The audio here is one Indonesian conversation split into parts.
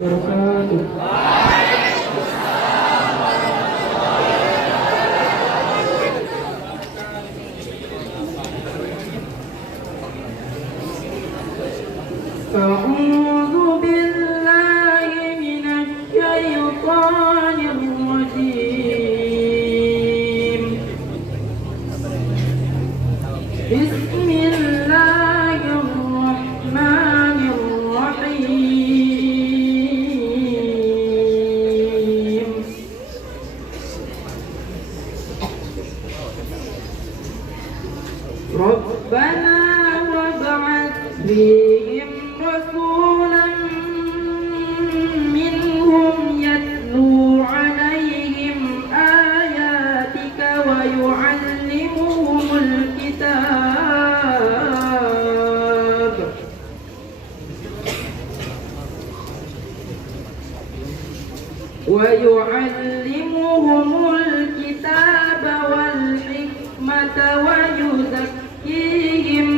أعوذ بالله من الشيطان الرجيم. بسم الله الرحمن الرحيم. ربنا وابعث فيهم رسولا منهم يتلو عليهم آياتك ويعلمهم الكتاب والحكمة ويزكيهم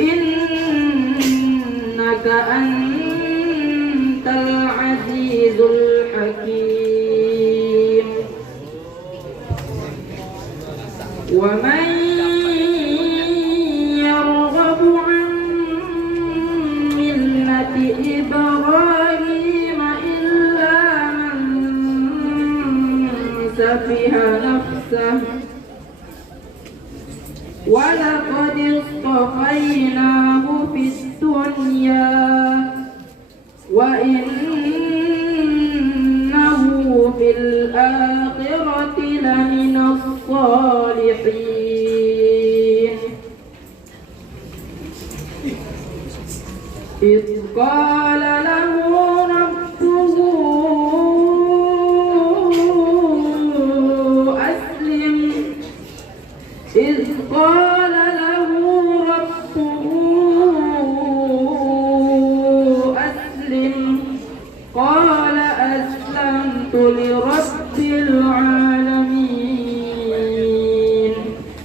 إنك أنت العزيز الحكيم. ومن يرغب عن ملة إبراهيم إلا من سفه نفسه ولقد اصطفيناه في الدنيا وإنه في الآخرة لمن الصالحين. إذ قال له ربه أسلم قال أسلمت لرب العالمين.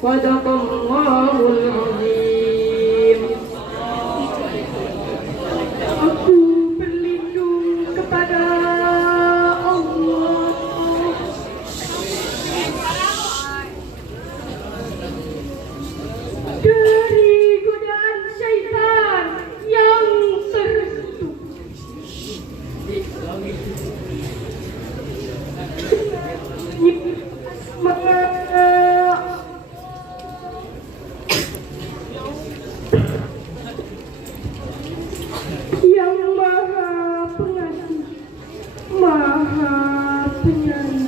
صدق الله العظيم. Aku berlindung kepada Allah dari godaan syaitan yang terkutuk. Yang Maha Pengasih, Maha Penyayang.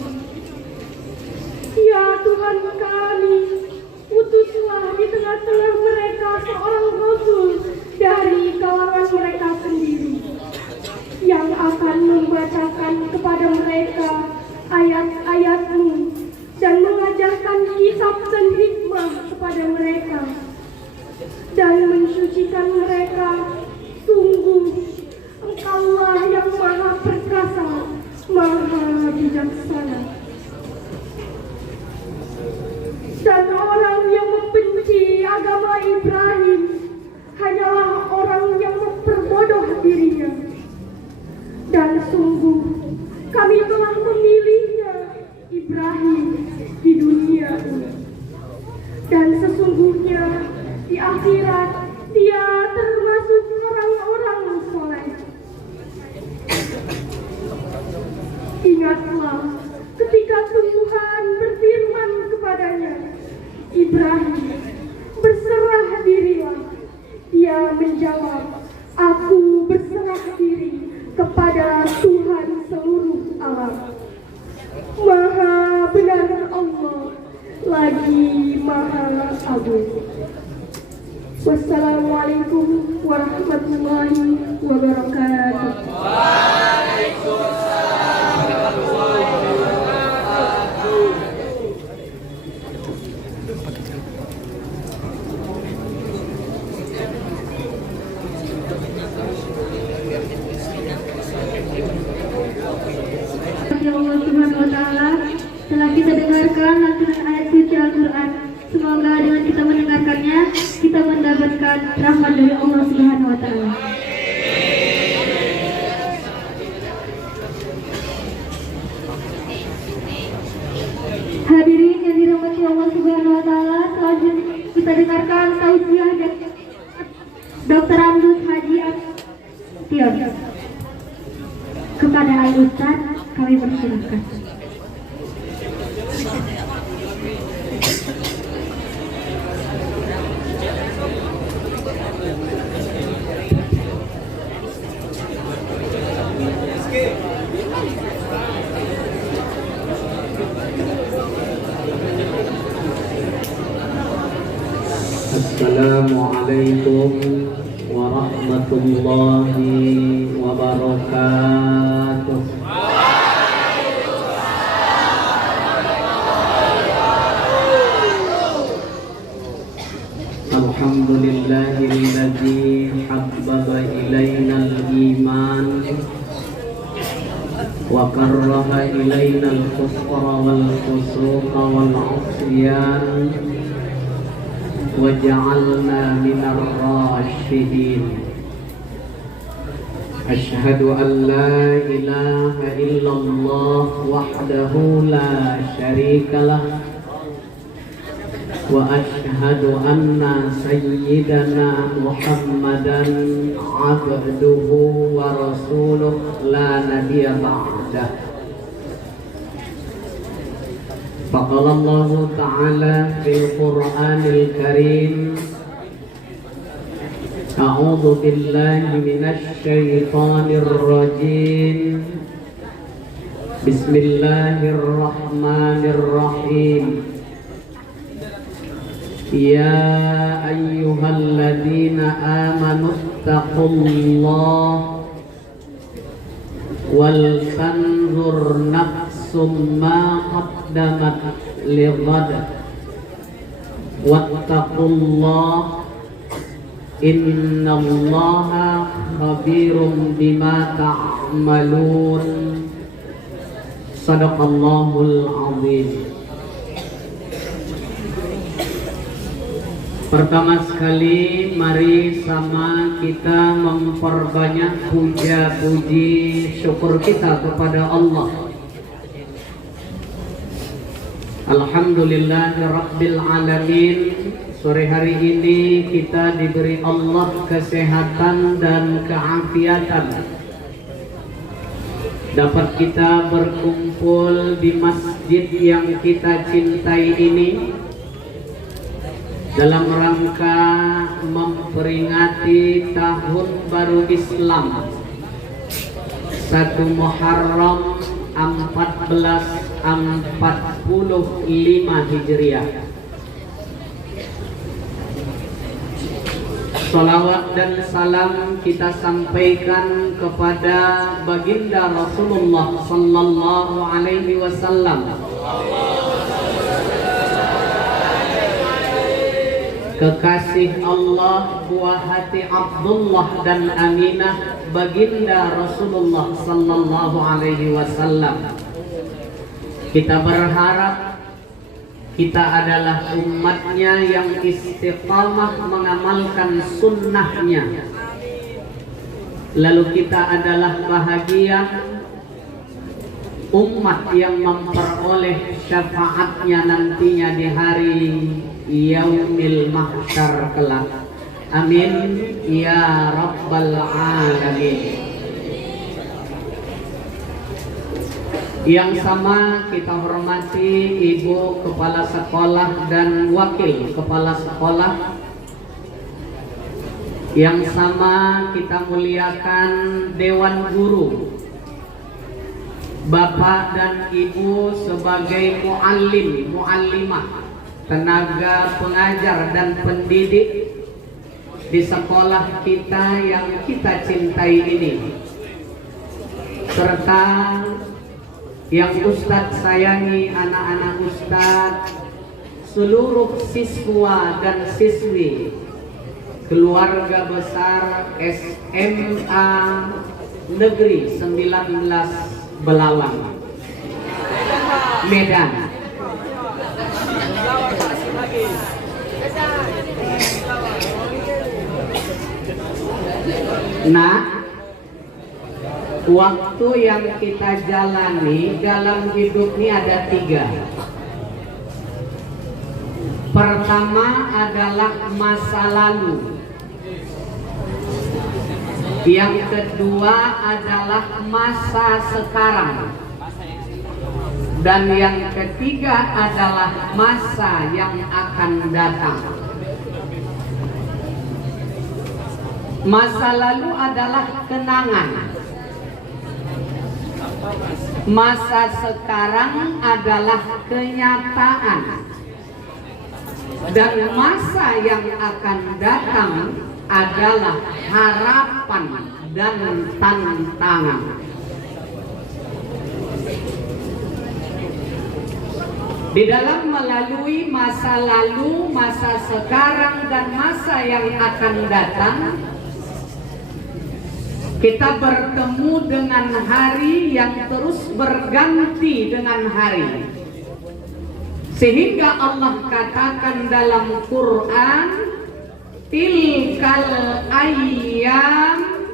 Ya Tuhan kami, utuslah di tengah-tengah mereka seorang Rasul dari kalangan mereka sendiri yang akan membacakan kepada mereka ayat-ayat-Mu dan mengajarkan kitab dan hikmah kepada mereka dan mensucikan mereka. Sungguh Engkaulah yang Maha Perkasa, Maha Bijaksana. Dan orang yang membenci agama Ibrahim hanyalah orang yang memperbodoh dirinya. Dan sungguh kami telah memilihnya Ibrahim di dunia ini. Dan sesungguhnya di akhirat dia termasuk orang-orang soleh. Ingatlah ketika Tuhan berfirman kepadanya, Ibrahim, berserah dirilah. Dia menjawab, aku berserah diri kepada Tuhan seluruh alam. Maha benar Allah, lagi Maha Agung. Wassalamualaikum warahmatullahi wabarakatuh. Allah Subhanahu wa Ta'ala, telah kita dengarkan lantunan ayat suci Al-Quran. Semoga dengan kita mendengarkannya, kita mendapatkan rahmat dari Allah Subhanahu wa Ta'ala. dengarkan tausiah dan Dr. Amdus Haji Tion. Kepada Al Ustaz kami persilakan. Assalamualaikum warahmatullahi wabarakatuh. Alhamdulillahilladzi habbaba ilainal iman wa karraha ilainal kufra wal fusuqa wal 'isyan waj'alna minar rasyidin. Asyhadu an la ilaha illallah wahdahu la syarikalah wa asyhadu anna sayyidana Muhammadan abduhu wa rasuluh la nabiyya ba'dah. فقال الله تعالى في القرآن الكريم أعوذ بالله من الشيطان الرجيم بسم الله الرحمن الرحيم يا أيها الذين آمنوا اتقوا الله ولتنظر نفس ما قدمت لغد واتقوا الله إن الله خبير بما تعملون. صدق الله العظيم. Pertama sekali mari sama kita memperbanyak puja-puji syukur kita kepada Allah. Alhamdulillahirabbil alamin. Sore hari ini kita diberi Allah kesehatan dan keafiatan. Dapat kita berkumpul di masjid yang kita cintai ini dalam rangka memperingati tahun baru Islam 1 Muharram 1445 Hijriah. Salawat dan salam kita sampaikan kepada baginda Rasulullah sallallahu alaihi wasallam, kekasih Allah, buah hati Abdullah dan Aminah, baginda Rasulullah sallallahu alaihi wasallam. Kita berharap kita adalah umatnya yang istiqamah mengamalkan sunnahnya. Lalu kita adalah bahagia umat yang memperoleh syafaatnya nantinya di hari yaumil mahsyar kelak. Amin ya rabbal alamin. Yang sama kita hormati Ibu Kepala Sekolah dan Wakil Kepala Sekolah. Yang sama kita muliakan Dewan Guru, Bapak dan Ibu sebagai muallim, muallimah, tenaga pengajar dan pendidik di sekolah kita yang kita cintai ini, serta yang Ustadz sayangi, anak-anak Ustadz, seluruh siswa dan siswi keluarga besar SMA Negeri 19 Belalang, Medan. Nah, waktu yang kita jalani dalam hidup ini ada 3. Pertama adalah masa lalu. Yang kedua adalah masa sekarang. Dan yang ketiga adalah masa yang akan datang. Masa lalu adalah kenangan. Masa sekarang adalah kenyataan. Dan masa yang akan datang adalah harapan dan tantangan. Di dalam melalui masa lalu, masa sekarang, dan masa yang akan datang, kita bertemu dengan hari yang terus berganti dengan hari. Sehingga Allah katakan dalam Quran, tilkal ayyam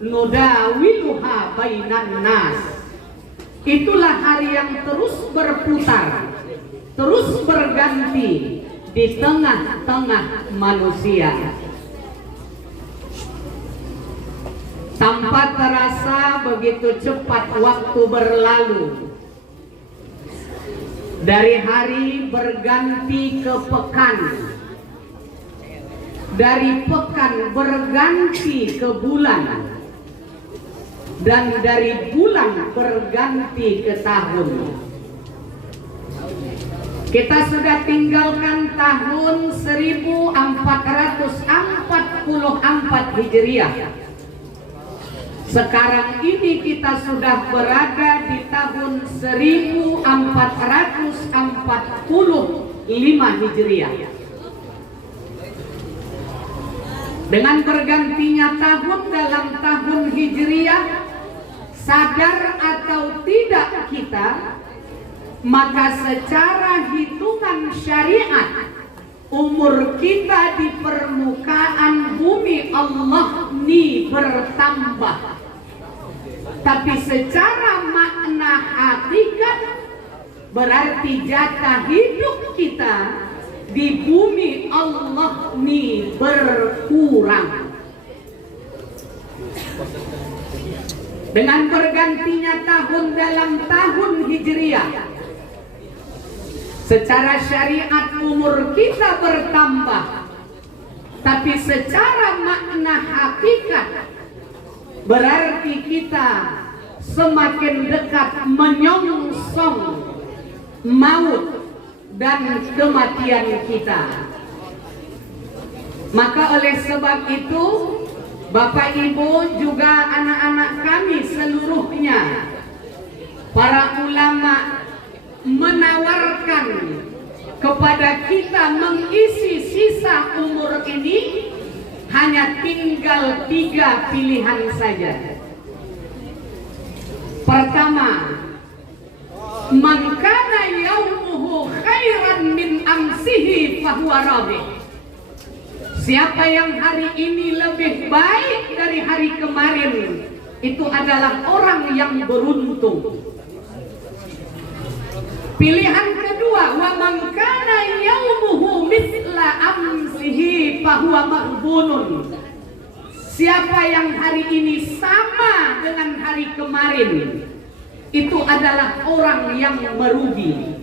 nudawiluha bainan nas. Itulah hari yang terus berputar, terus berganti di tengah-tengah manusia. Tanpa terasa begitu cepat waktu berlalu. Dari hari berganti ke pekan. Dari pekan berganti ke bulan. Dan dari bulan berganti ke tahun. Kita sudah tinggalkan tahun 1444 Hijriah. Sekarang ini kita sudah berada di tahun 1445 Hijriah. Dengan bergantinya tahun dalam tahun Hijriah, sadar atau tidak kita, maka secara hitungan syariat, umur kita di permukaan bumi Allah ini bertambah. Tapi secara makna hakikat, berarti jatah hidup kita di bumi Allah ini berkurang. Dengan bergantinya tahun dalam tahun Hijriah, secara syariat umur kita bertambah, tapi secara makna hakikat berarti kita semakin dekat menyongsong maut dan kematian kita. Maka oleh sebab itu, Bapak Ibu juga anak-anak kami seluruhnya, para ulama menawarkan kepada kita mengisi sisa umur ini hanya tinggal 3 pilihan saja. Pertama, man kana yaumuhu khairan min amsihi fahuwa rabih. Siapa yang hari ini lebih baik dari hari kemarin, itu adalah orang yang beruntung. Pilihan kedua, wa man kana yaumuhu mithla amsihi fahuwa maghbunun. Siapa yang hari ini sama dengan hari kemarin, itu adalah orang yang merugi.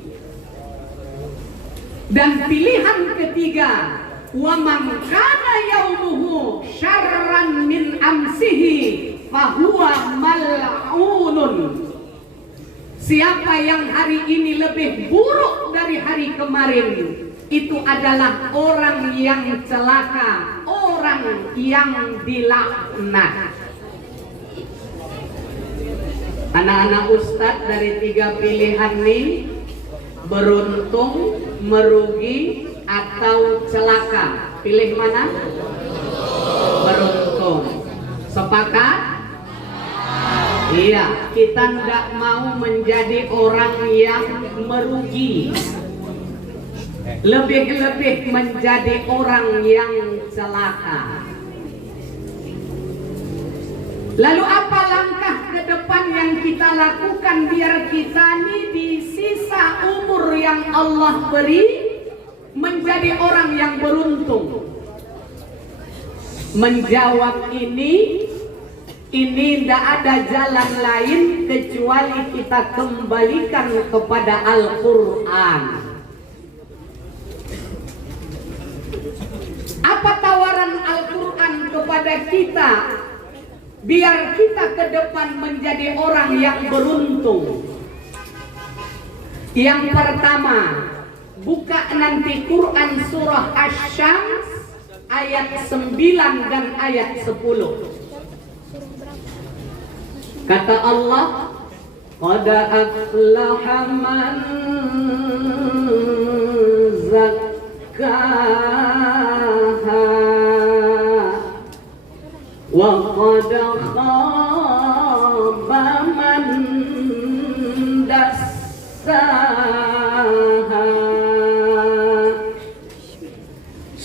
Dan pilihan ketiga, wa man kana yaumuhu syarran min amsihi fahuwa mal'unun. Siapa yang hari ini lebih buruk dari hari kemarin, itu adalah orang yang celaka, orang yang dilaknat. Anak-anak Ustadz dari 3 pilihan ini, beruntung, merugi, atau celaka. Pilih mana? Beruntung. Sepakat? Iya, kita tidak mau menjadi orang yang merugi. Lebih-lebih menjadi orang yang celaka. Lalu apa langkah ke depan yang kita lakukan biar kita ini di sisa umur yang Allah beri menjadi menjadi orang yang beruntung? Menjawab ini tidak ada jalan lain kecuali kita kembalikan kepada Al-Quran. Apa tawaran Al-Quran kepada kita biar kita ke depan menjadi orang yang beruntung? Yang pertama, buka nanti Quran surah Asy-Syams ayat 9 dan ayat 10. Kata Allah, qad aflaha man zakkaha wa qad khaba man dassaha.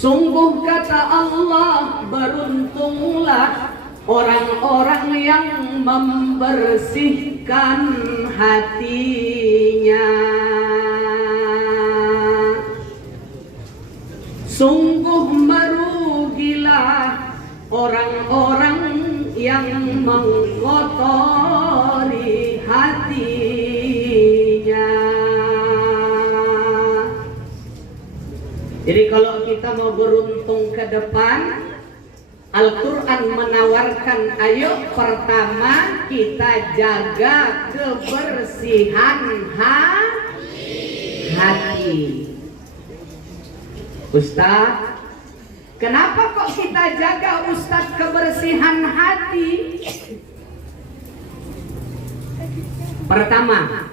Sungguh kata Allah, beruntunglah orang-orang yang membersihkan hatinya. Sungguh merugilah orang-orang yang mengotori hatinya. Jadi kalau kita mau beruntung ke depan, Al-Quran menawarkan, ayo pertama kita jaga kebersihan hati. Ustaz, kenapa kok kita jaga Ustaz kebersihan hati? Pertama,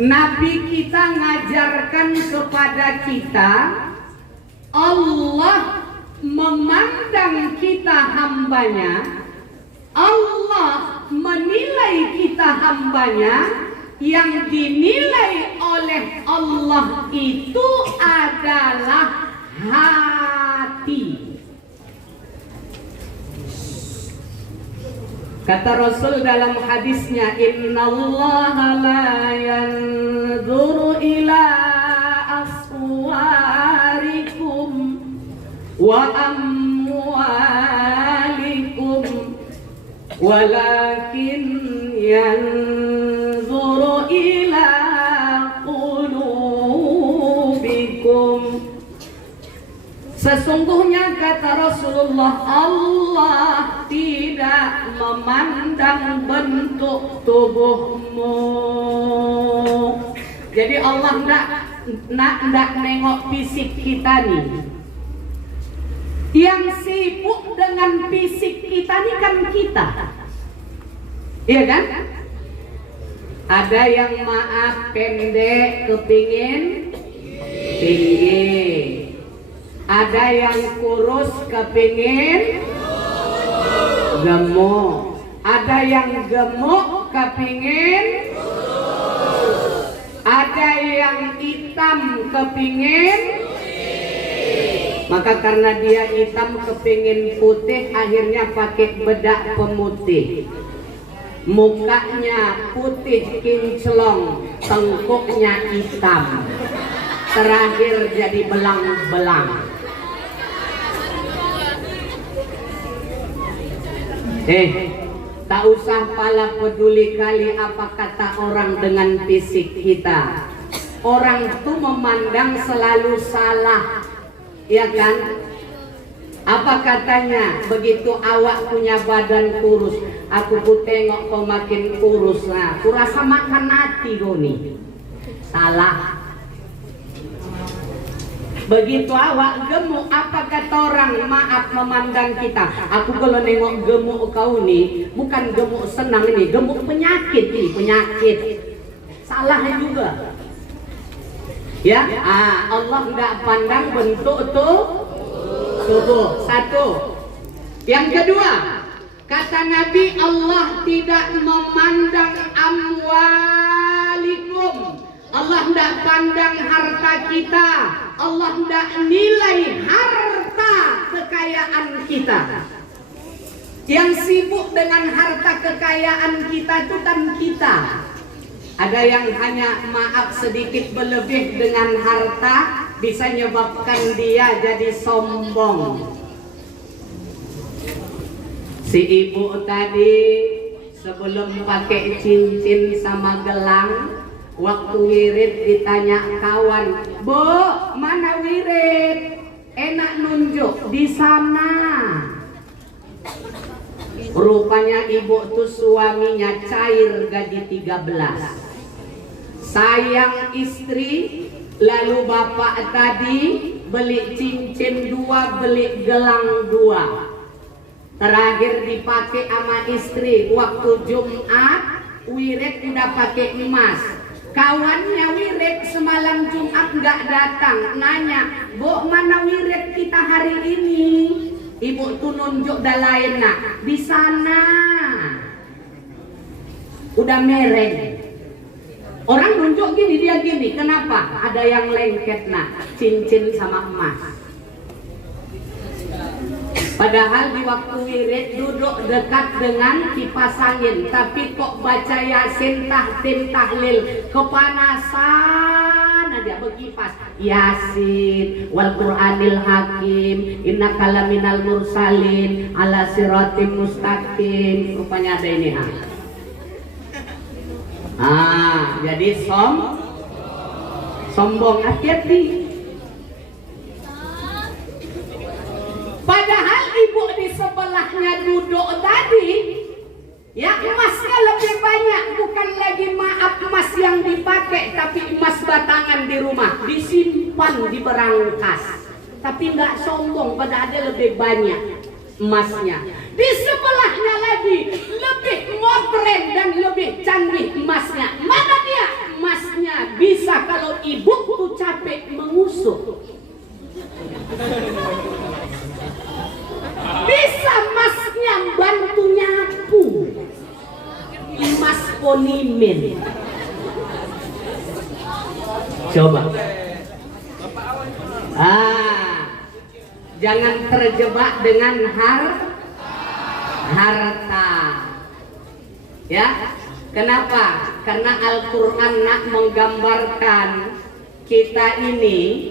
Nabi kita ngajarkan kepada kita, Allah memandang kita hambanya, Allah menilai kita hambanya, yang dinilai oleh Allah itu adalah hati. Kata Rasul dalam hadisnya, innallaha la yanzuru ila aswarikum wa amwalikum walakin yanzuru ila qulubikum. Sesungguhnya kata Rasulullah, Allah tidak memandang bentuk tubuhmu. Jadi Allah tidak nengok fisik kita nih. Yang sibuk dengan fisik kita nih kan kita, iya kan? Ada yang maaf pendek kepingin tinggi, ada yang kurus kepingin gemuk, ada yang gemuk kepingin, ada yang hitam kepingin. Maka karena dia hitam kepingin putih, akhirnya pakai bedak pemutih. Mukanya putih kinclong, tengkuknya hitam, terakhir jadi belang-belang. Tak usah pala peduli kali apa kata orang dengan fisik kita. Orang itu memandang selalu salah, ya kan? Apa katanya? Begitu awak punya badan kurus, aku ku tengok kau makin kurus, nah, ku rasa makan hati kau nih. Salah. Begitu awak gemuk, apa kata orang? Maaf memandang kita. Aku kalau nengok gemuk kau nih, bukan gemuk senang ini, gemuk penyakit ini, penyakit. Salah juga. Ya, Allah tidak pandang bentuk tubuh. Satu. Yang kedua, kata Nabi, Allah tidak memandang amwalikum. Allah tidak pandang harta kita. Allah tidak nilai harta kekayaan kita. Yang sibuk dengan harta kekayaan kita itu kan kita. Ada yang hanya maaf sedikit berlebih dengan harta, bisa menyebabkan dia jadi sombong. Si ibu tadi sebelum pakai cincin sama gelang, waktu wirid ditanya kawan, "Bu, mana wirid? Enak nunjuk di sana." Rupanya ibu tuh suaminya cair gaji 13. Sayang istri, lalu bapak tadi beli cincin 2, beli gelang 2. Terakhir dipakai sama istri waktu Jumat, wirid udah pakai emas. Kawannya wirid semalam Jumat nggak datang, nanya, "Bu, mana wirid kita hari ini?" Ibu tuh nunjuk dah lain, nak di sana. Udah mereng. Orang nunjuk gini, dia gini. Kenapa? Ada yang lengket, nak, cincin sama emas. Padahal di waktu wirid duduk dekat dengan kipas angin, tapi kok baca Yasin, tahtim, tahlil, kepanasan aja berkipas. Yasin, wal Qur'anil hakim, innaka laminal mursalin, ala siratim mustaqim. Rupanya ada ini, ha. Jadi sombong, hati-hati. Padahal ibu di sebelahnya duduk tadi, ya emasnya lebih banyak. Bukan lagi maaf emas yang dipakai, tapi emas batangan di rumah, disimpan di berangkas. Tapi nggak sombong, padahal ada lebih banyak emasnya. Di sebelahnya lagi lebih modern dan lebih canggih emasnya. Mana dia? Emasnya bisa kalau ibu tuh capek mengusuk, bisa masnya bantu nyapu, emas ponimin. Coba, jangan terjebak dengan harta, ya. Kenapa? Karena Al-Quran nak menggambarkan kita ini,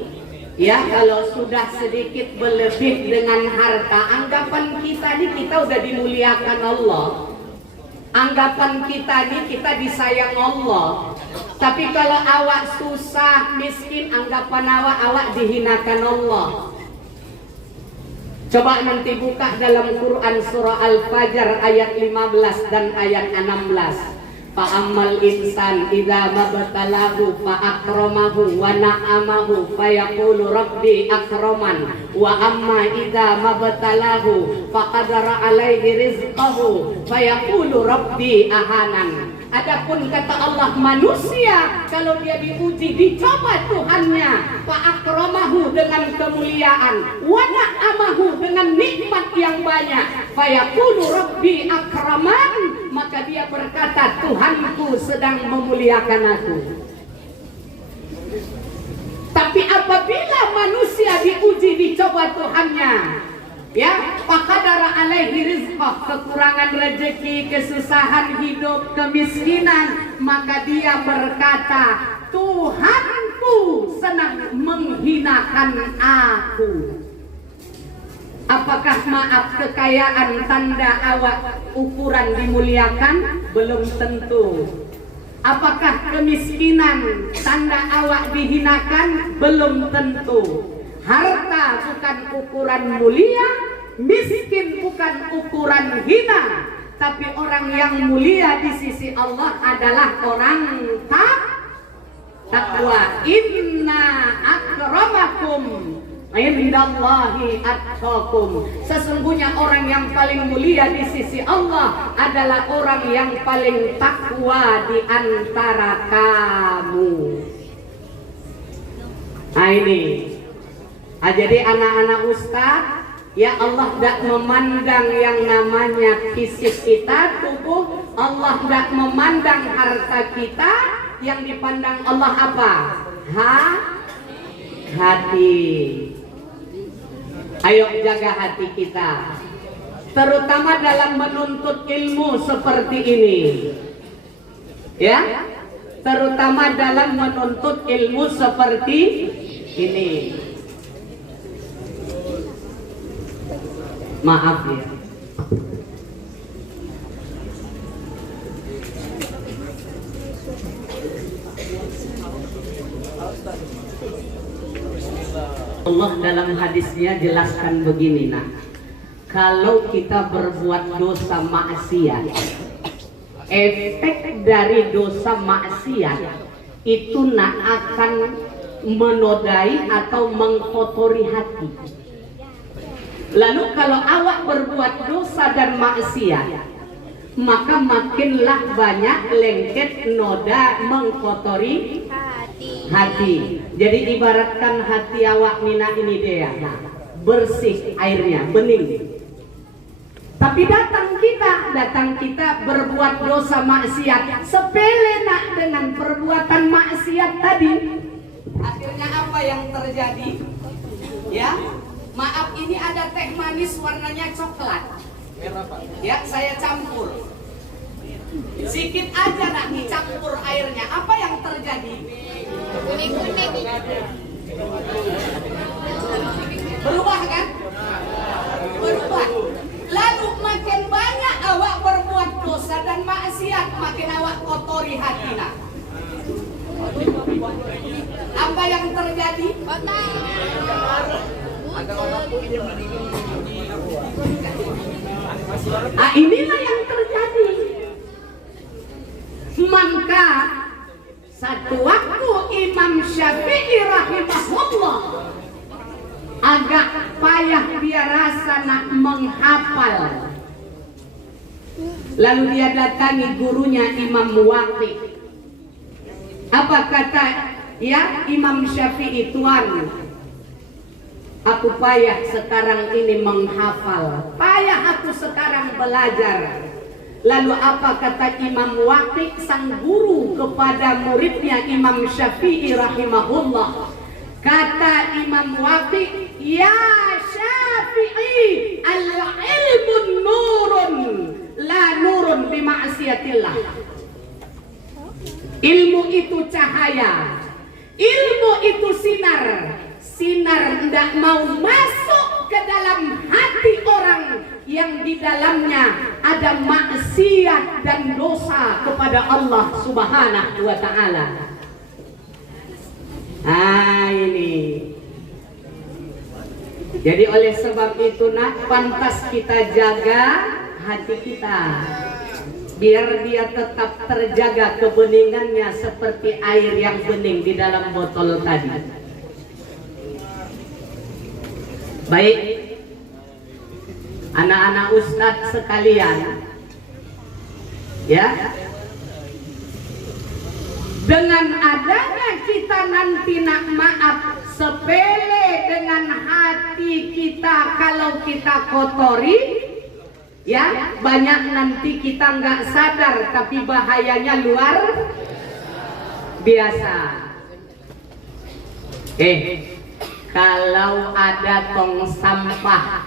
ya, kalau sudah sedikit berlebih dengan harta, anggapan kita nih kita udah dimuliakan Allah. Anggapan kita nih kita disayang Allah. Tapi kalau awak susah, miskin, anggapan awak dihinakan Allah. Coba nanti buka dalam Quran surah Al-Fajr ayat 15 dan ayat 16. Fa'ammal insan idza mabtalahu fa'akramahu wa na'amahu fayaqulu rabbi akraman wa amma idza mabtalahu faqadara alaihi rizqahu fayaqulu rabbi ahanan. Adapun kata Allah, manusia kalau dia diuji, dicoba Tuhannya, fa'akramahu dengan kemuliaan, wa na'amahu dengan nikmat yang banyak, fayaqulu rabbi akraman, maka dia berkata, Tuhanku sedang memuliakan aku. Tapi apabila manusia diuji, dicoba Tuhannya, ya, faqadara alaihi rizqah, kekurangan rezeki, kesusahan hidup, kemiskinan, maka dia berkata, Tuhanku senang menghinakan aku. Apakah maaf kekayaan tanda awak ukuran dimuliakan? Belum tentu. Apakah kemiskinan tanda awak dihinakan? Belum tentu. Harta bukan ukuran mulia, miskin bukan ukuran hina. Tapi orang yang mulia di sisi Allah adalah orang takwa. Inna akramakum indallahi atqakum. Sesungguhnya orang yang paling mulia di sisi Allah adalah orang yang paling takwa di antara kamu. Nah ini. Jadi anak-anak ustaz, ya Allah tidak memandang yang namanya fisik kita, tubuh. Allah tidak memandang harta kita. Yang dipandang Allah apa? Hati. Ayo jaga hati kita, terutama dalam menuntut ilmu seperti ini, ya, terutama dalam menuntut ilmu seperti Ini maaf ya. Allah dalam hadisnya jelaskan begini, nah, kalau kita berbuat dosa maksiat, efek dari dosa maksiat itu akan menodai atau mengkotori hati. Lalu kalau awak berbuat dosa dan maksiat, maka makinlah banyak lengket, noda, mengkotori hati. Jadi ibaratkan hati awak Nina ini dia, nah, bersih airnya, bening. Tapi datang kita berbuat dosa maksiat, sepele nak dengan perbuatan maksiat tadi. Akhirnya apa yang terjadi? Ya, maaf, ini ada teh manis warnanya coklat. Ya, saya campur. Sedikit aja nak dicampur airnya. Apa yang terjadi? Kuning-kuning. Berubah kan? Berubah. Lalu makin banyak awak berbuat dosa dan maksiat, makin awak kotori hati nak. Apa yang terjadi? Inilah yang terjadi. Maka satu waktu Imam Syafi'i rahimahullah agak payah dia rasa nak menghafal. Lalu dia datangi gurunya Imam Waqi. Apa kata ya Imam Syafi'i, tuan, aku payah sekarang ini menghafal, payah aku sekarang belajar. Lalu apa kata Imam Waqi sang guru kepada muridnya Imam Syafi'i rahimahullah? Kata Imam Waqi, ya Syafi'i, al-ilmu nurun la nurun bi ma'siyatillah. Ilmu itu cahaya, ilmu itu sinar. Sinar tidak mau masuk ke dalam hati orang yang di dalamnya ada maksiat dan dosa kepada Allah Subhanahu wa ta'ala. Ini. Jadi oleh sebab itu nak, pantas kita jaga hati kita, biar dia tetap terjaga kebeningannya seperti air yang bening di dalam botol tadi. Baik, anak-anak ustadz sekalian, ya, dengan adanya kita nanti nak maaf sepele dengan hati kita, kalau kita kotori, ya, banyak nanti kita nggak sadar tapi bahayanya luar biasa. Kalau ada tong sampah,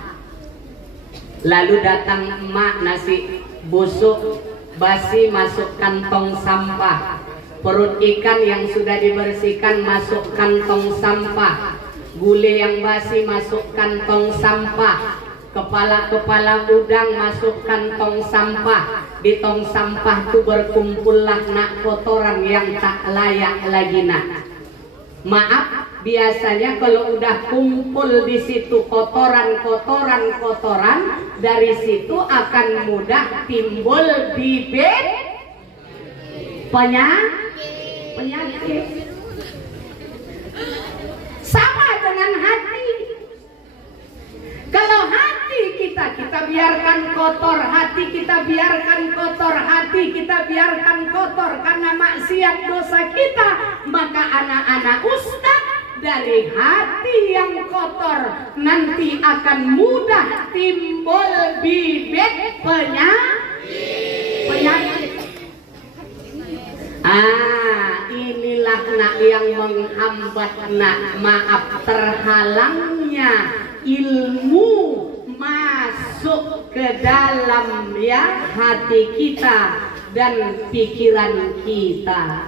lalu datang emak nasi busuk basi masuk kantong sampah, perut ikan yang sudah dibersihkan masuk kantong sampah, gulai yang basi masuk kantong sampah, kepala udang masuk kantong sampah. Di tong sampah itu berkumpullah nak kotoran yang tak layak lagi nak. Maaf, biasanya kalau udah kumpul di situ kotoran, dari situ akan mudah timbul bibit penyakit. Sama dengan hati. Kalau hati kita biarkan kotor, hati kita biarkan kotor karena maksiat dosa kita, maka anak-anak ustaz, dari hati yang kotor nanti akan mudah timbul bibit penyakit. Inilah nak yang menghambat nak, maaf, terhalangnya ilmu masuk ke dalam ya hati kita dan pikiran kita.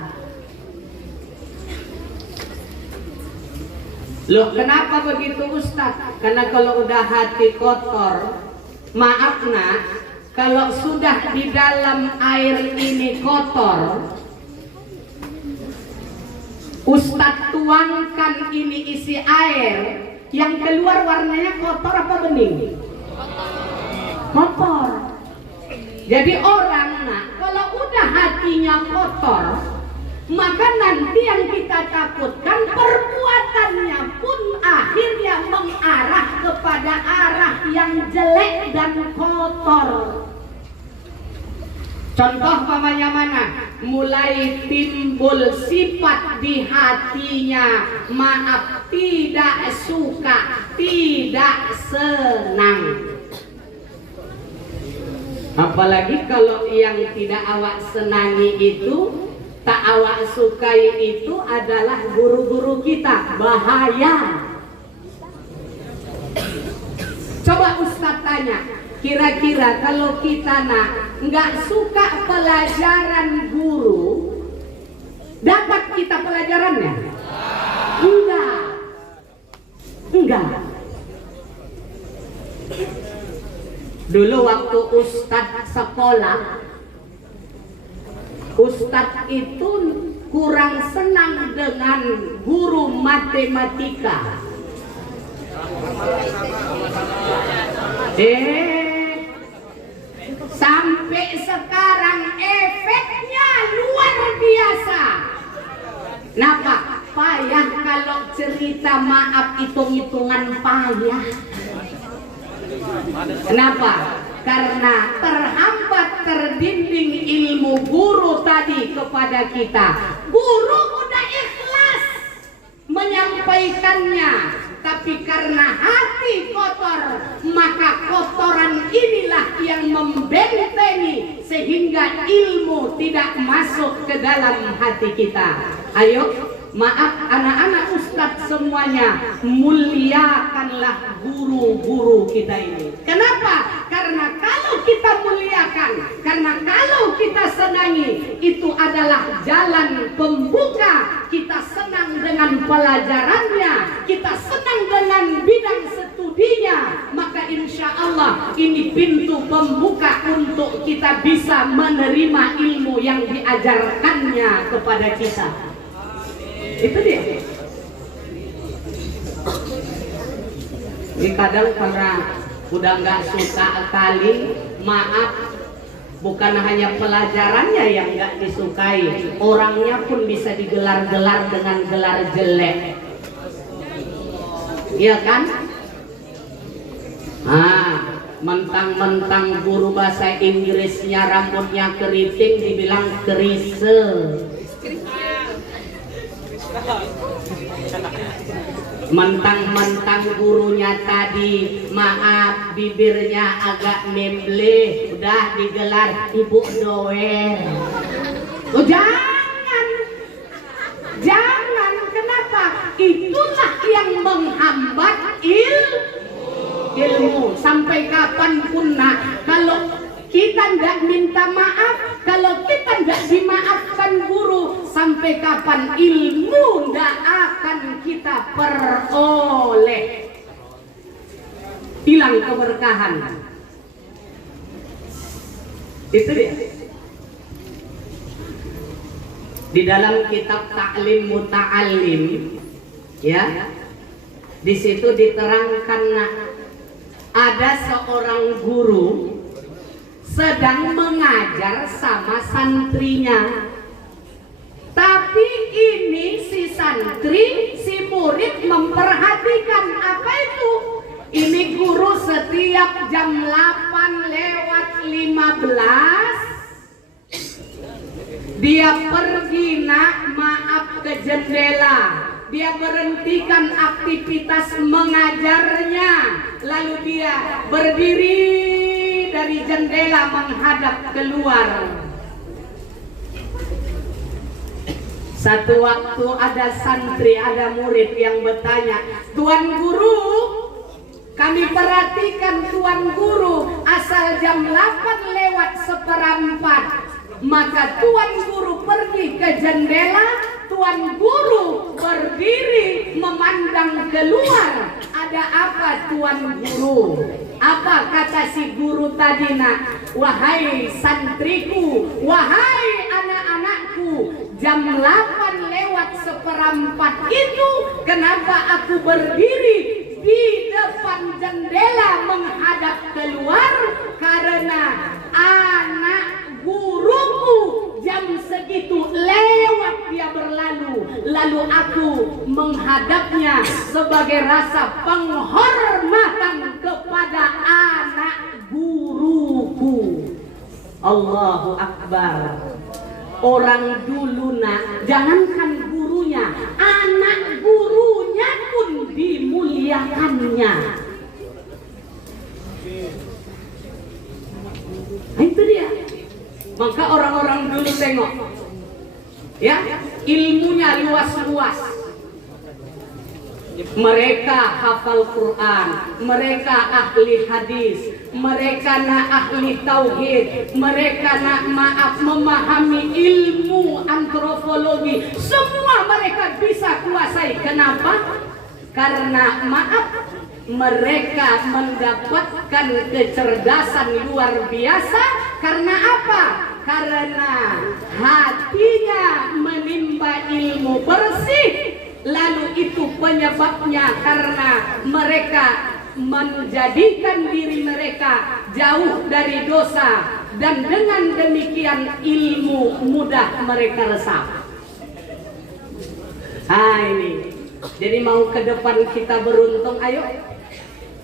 Loh, kenapa begitu Ustadz? Karena kalau udah hati kotor, maaf nak, kalau sudah di dalam air ini kotor, Ustadz tuangkan ini isi air, yang keluar warnanya kotor apa bening? Kotor. Jadi orang nak, kalau udah hatinya kotor, maka nanti yang kita takutkan perbuatannya pun akhirnya mengarah kepada arah yang jelek dan kotor. Contoh pamannya mana? Mulai timbul sifat di hatinya, maaf, tidak suka, tidak senang. Apalagi kalau yang tidak awak senangi itu, tak awak sukai itu adalah guru-guru kita, bahaya. Coba Ustaz tanya, kira-kira kalau kita nggak suka pelajaran guru, dapat kita pelajarannya? Enggak. Dulu waktu Ustaz sekolah, Ustadz itu kurang senang dengan guru matematika. Sampai sekarang efeknya luar biasa. Kenapa? Payah kalau cerita, maaf, hitung-hitungan payah. Kenapa? Karena terhambat terdinding ilmu guru tadi kepada kita. Guru udah ikhlas menyampaikannya, tapi karena hati kotor, maka kotoran inilah yang membentengi sehingga ilmu tidak masuk ke dalam hati kita. Ayo, maaf anak-anak Ustadz semuanya, muliakanlah guru-guru kita ini. Kenapa? Karena kalau kita muliakan, karena kalau kita senangi, itu adalah jalan pembuka. Kita senang dengan pelajarannya, kita senang dengan bidang studinya, maka insya Allah ini pintu pembuka untuk kita bisa menerima ilmu yang diajarkannya kepada kita. Itu dia. Ini kadang karena udah nggak suka kali, maaf, bukan hanya pelajarannya yang nggak disukai, orangnya pun bisa digelar-gelar dengan gelar jelek. Iya kan? Mentang-mentang guru bahasa Inggrisnya rambutnya keriting dibilang kerise. Mentang-mentang gurunya tadi, maaf, bibirnya agak memble, udah digelar ibu doer. Oh, jangan, kenapa? Itulah yang menghambat ilmu. Sampai kapanpun kalau kita tidak minta maaf, kalau kita tidak dimaafkan guru, sampai kapan ilmu tidak akan kita peroleh. Hilang keberkahan. Itu dia. Di dalam kitab Ta'lim Muta'allim, ya, di situ diterangkan ada seorang guru sedang mengajar sama santrinya. Tapi ini si santri, si murid memperhatikan apa itu? Ini guru setiap jam 8:15 dia pergi maaf ke jendela. Dia berhentikan aktivitas mengajarnya, lalu dia berdiri dari jendela menghadap keluar. Satu waktu ada santri, ada murid yang bertanya, "Tuan Guru, kami perhatikan Tuan Guru asal jam 8:04, maka Tuan Guru pergi ke jendela, tuan guru berdiri memandang keluar. Ada apa tuan guru? Apa kata si guru tadi nak? Wahai santriku, wahai anak-anakku, jam 8 lewat seperempat itu kenapa aku berdiri di depan jendela menghadap keluar? Karena anak guruku jam segitu lewat dia berlalu, lalu aku menghadapnya sebagai rasa penghormatan kepada anak guruku. Allahu Akbar. Orang dulu nak, jangankan gurunya, anak gurunya pun dimuliakannya. Nah, itu dia. Maka orang-orang dulu tengok, ya, ilmunya luas-luas. Mereka hafal Quran, mereka ahli hadis, mereka nak ahli tauhid, mereka nak memahami ilmu antropologi. Semua mereka bisa kuasai. Kenapa? Karena mereka mendapatkan kecerdasan luar biasa. Karena apa? Karena hatinya menimba ilmu bersih. Lalu itu penyebabnya karena mereka menjadikan diri mereka jauh dari dosa, dan dengan demikian ilmu mudah mereka resap. Ini. Jadi mau ke depan kita beruntung, ayo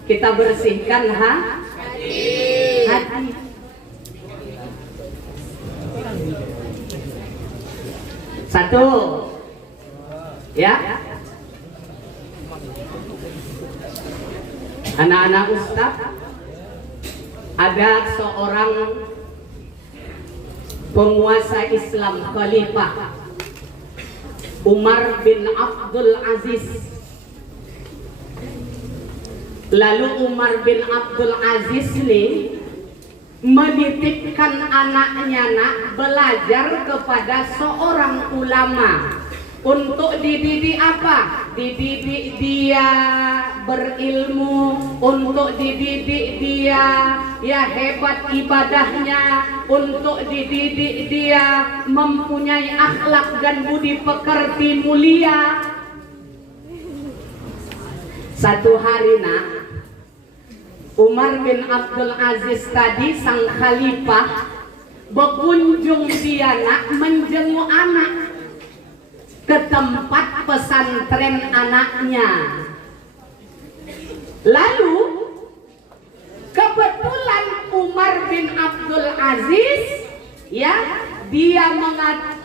kita bersihkan hati. Satu. Ya, anak-anak ustaz, ada seorang penguasa Islam khalifah Umar bin Abdul Aziz. Lalu Umar bin Abdul Aziz ini menitipkan anaknya nak belajar kepada seorang ulama. Untuk dididik apa? Dididik dia berilmu, untuk dididik dia ya hebat ibadahnya, untuk dididik dia mempunyai akhlak dan budi pekerti mulia. Satu hari nak, Umar bin Abdul Aziz tadi sang khalifah berkunjung dia nak menjenguk anak ke tempat pesantren anaknya. Lalu kebetulan Umar bin Abdul Aziz ya, dia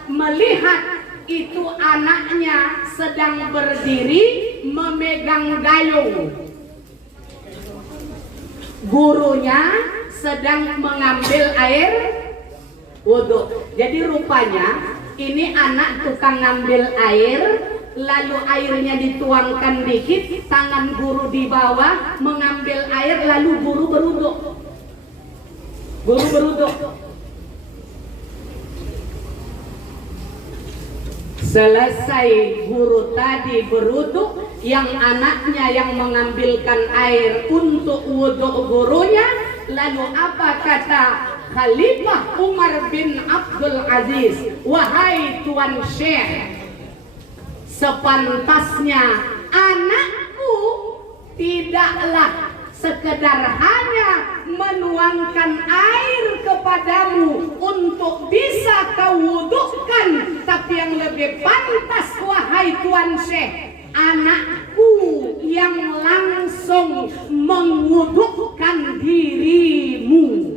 melihat itu anaknya sedang berdiri memegang gayung. Gurunya sedang mengambil air wudhu. Jadi rupanya ini anak tukang ngambil air, lalu airnya dituangkan dikit, tangan guru di bawah mengambil air, lalu guru beruduk. Selesai guru tadi beruduk, yang anaknya yang mengambilkan air untuk wudhu gurunya, lalu apa kata Khalifah Umar bin Abdul Aziz? Wahai Tuan Syekh, sepantasnya anakku tidaklah sekedar hanya menuangkan air kepadamu untuk bisa kau wudukkan, tapi yang lebih pantas wahai Tuan Syekh, anakku yang langsung mewudukkan dirimu.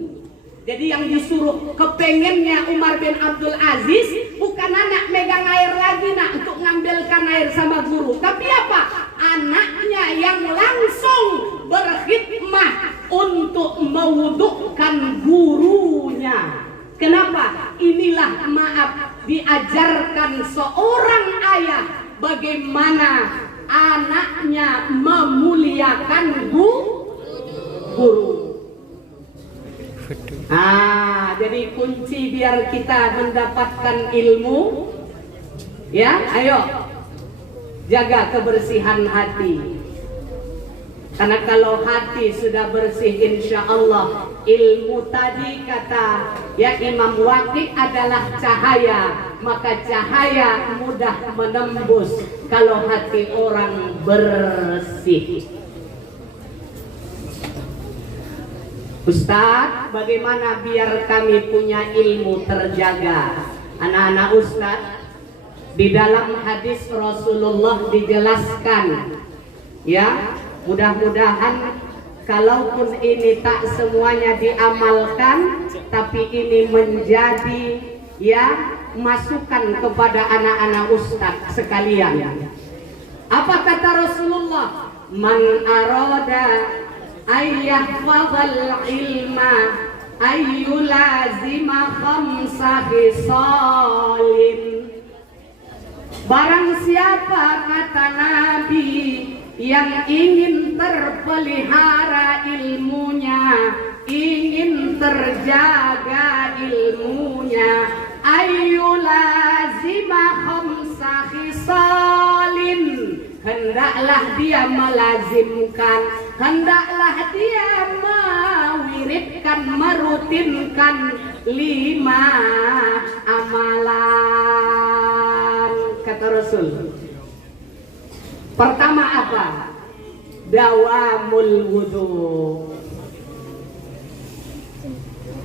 Jadi yang disuruh, kepengennya Umar bin Abdul Aziz bukan anak megang air lagi nak untuk ngambilkan air sama guru, tapi apa? Anaknya yang langsung berkhidmah untuk mewudukkan gurunya. Kenapa? Inilah diajarkan seorang ayah bagaimana anaknya memuliakan guru. Jadi kunci biar kita mendapatkan ilmu Ya, ayo jaga kebersihan hati. Karena kalau hati sudah bersih, insya Allah ilmu tadi kata ya Imam Waqi adalah cahaya, maka cahaya mudah menembus kalau hati orang bersih. Ustadz, bagaimana biar kami punya ilmu terjaga? Anak-anak Ustadz, di dalam hadis Rasulullah dijelaskan, ya, mudah-mudahan kalaupun ini tak semuanya diamalkan, tapi ini menjadi ya masukan kepada anak-anak Ustadz sekalian. Apa kata Rasulullah? Man arada ayyahfadhal ilma ayyulazima khamsa khisalin. Barang siapa, kata Nabi, yang ingin terpelihara ilmunya, ingin terjaga ilmunya, ayyulazima khamsa khisalin, hendaklah dia melazimkan, hendaklah dia mewiridkan, merutinkan 5 amalan, kata Rasul. Pertama apa? Dawamul wudu.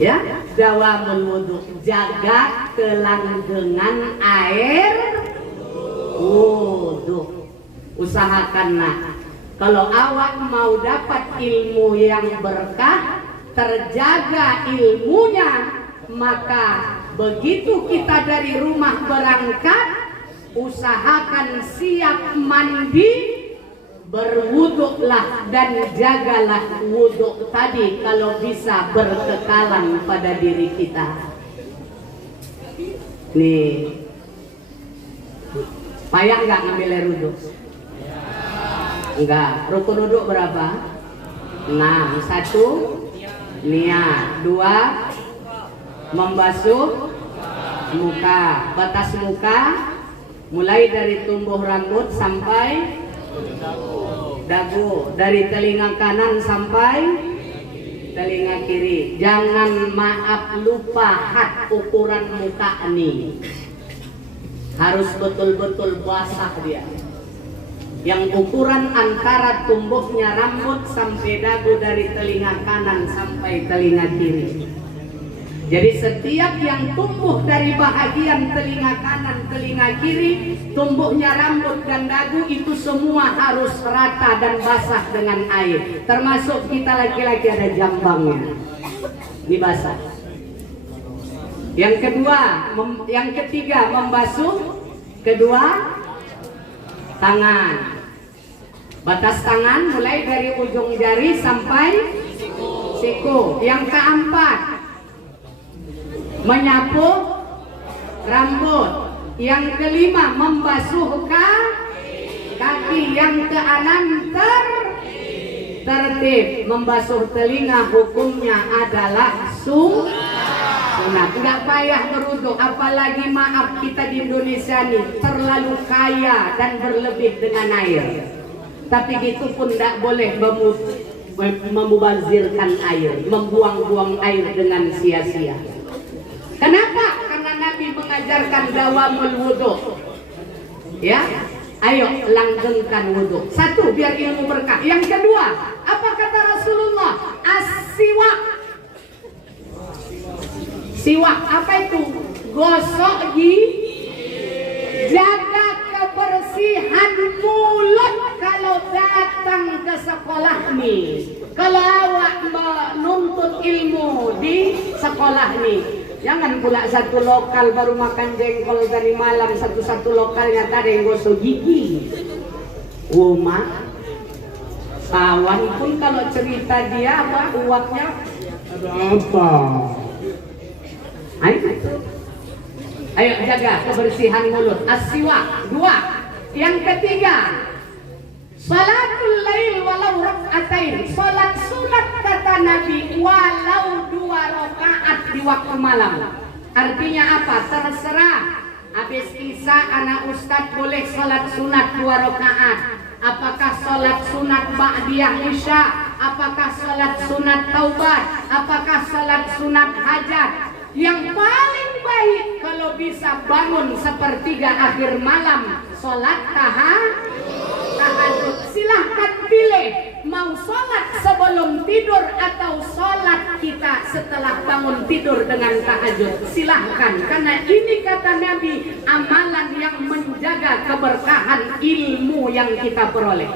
Ya, dawamul wudu, jaga kelanggengan air wudu. Usahakanlah kalau awak mau dapat ilmu yang berkah, terjaga ilmunya, maka begitu kita dari rumah berangkat, usahakan siap mandi, berwuduklah dan jagalah wuduk tadi kalau bisa berkekalan pada diri kita. Nih, payah nggak ngambil air wuduk? Enggak. Rukun wuduk berapa? 6. 1 niat, 2 membasuh muka. Batas muka mulai dari tumbuh rambut sampai dagu, dari telinga kanan sampai telinga kiri. Jangan maaf lupa hat ukuran muka nih, harus betul-betul basah dia. Yang ukuran antara tumbuhnya rambut sampai dagu, dari telinga kanan sampai telinga kiri. Jadi setiap yang tumbuh dari bahagian telinga kanan, telinga kiri, tumbuhnya rambut dan dagu, itu semua harus rata dan basah dengan air. Termasuk kita laki-laki ada jambangnya, dibasah. Yang kedua, yang ketiga membasuh kedua tangan. Batas tangan mulai dari ujung jari sampai siku. Yang keempat, menyapu rambut. Yang kelima, membasuh kaki. Yang keenam, tertib. Membasuh telinga hukumnya adalah sunat. Nggak payah berwuduk, apalagi maaf kita di Indonesia nih terlalu kaya dan berlebih dengan air. Tapi gitu pun tidak boleh memubazirkan air, membuang-buang air dengan sia-sia. Kenapa? Karena Nabi mengajarkan dawamul wudu. Ya, ayo langgengkan wudu. 1, biar ilmu berkah. Yang kedua, apa kata Rasulullah? As-siwak. Siwak apa itu? Gosok gigi. Jaga kebersihan mulut kalau datang ke sekolah nih. Kalau awak menuntut ilmu di sekolah nih, jangan pula satu lokal baru makan jengkol dari malam, satu-satu lokalnya tadi yang gosok gigi. Uma kawan pun kalau cerita dia apa uapnya ada apa? Ayo jaga kebersihan mulut. As-siwak. 2. Yang ketiga, salatul lail walau rakaatain. Salat sunat kata Nabi walau 2 rakaat di waktu malam. Artinya apa? Terserah Habis Isya anak Ustadz boleh sholat sunat 2 rakaat. Apakah sholat sunat ba'diyah Isya? Apakah sholat sunat taubat? Apakah sholat sunat hajat? Yang paling baik kalau bisa bangun sepertiga akhir malam sholat tahajud. Silahkan pilih mau sholat sebelum tidur atau sholat kita setelah bangun tidur dengan tahajud. Silahkan, karena ini kata Nabi amalan yang menjaga keberkahan ilmu yang kita peroleh.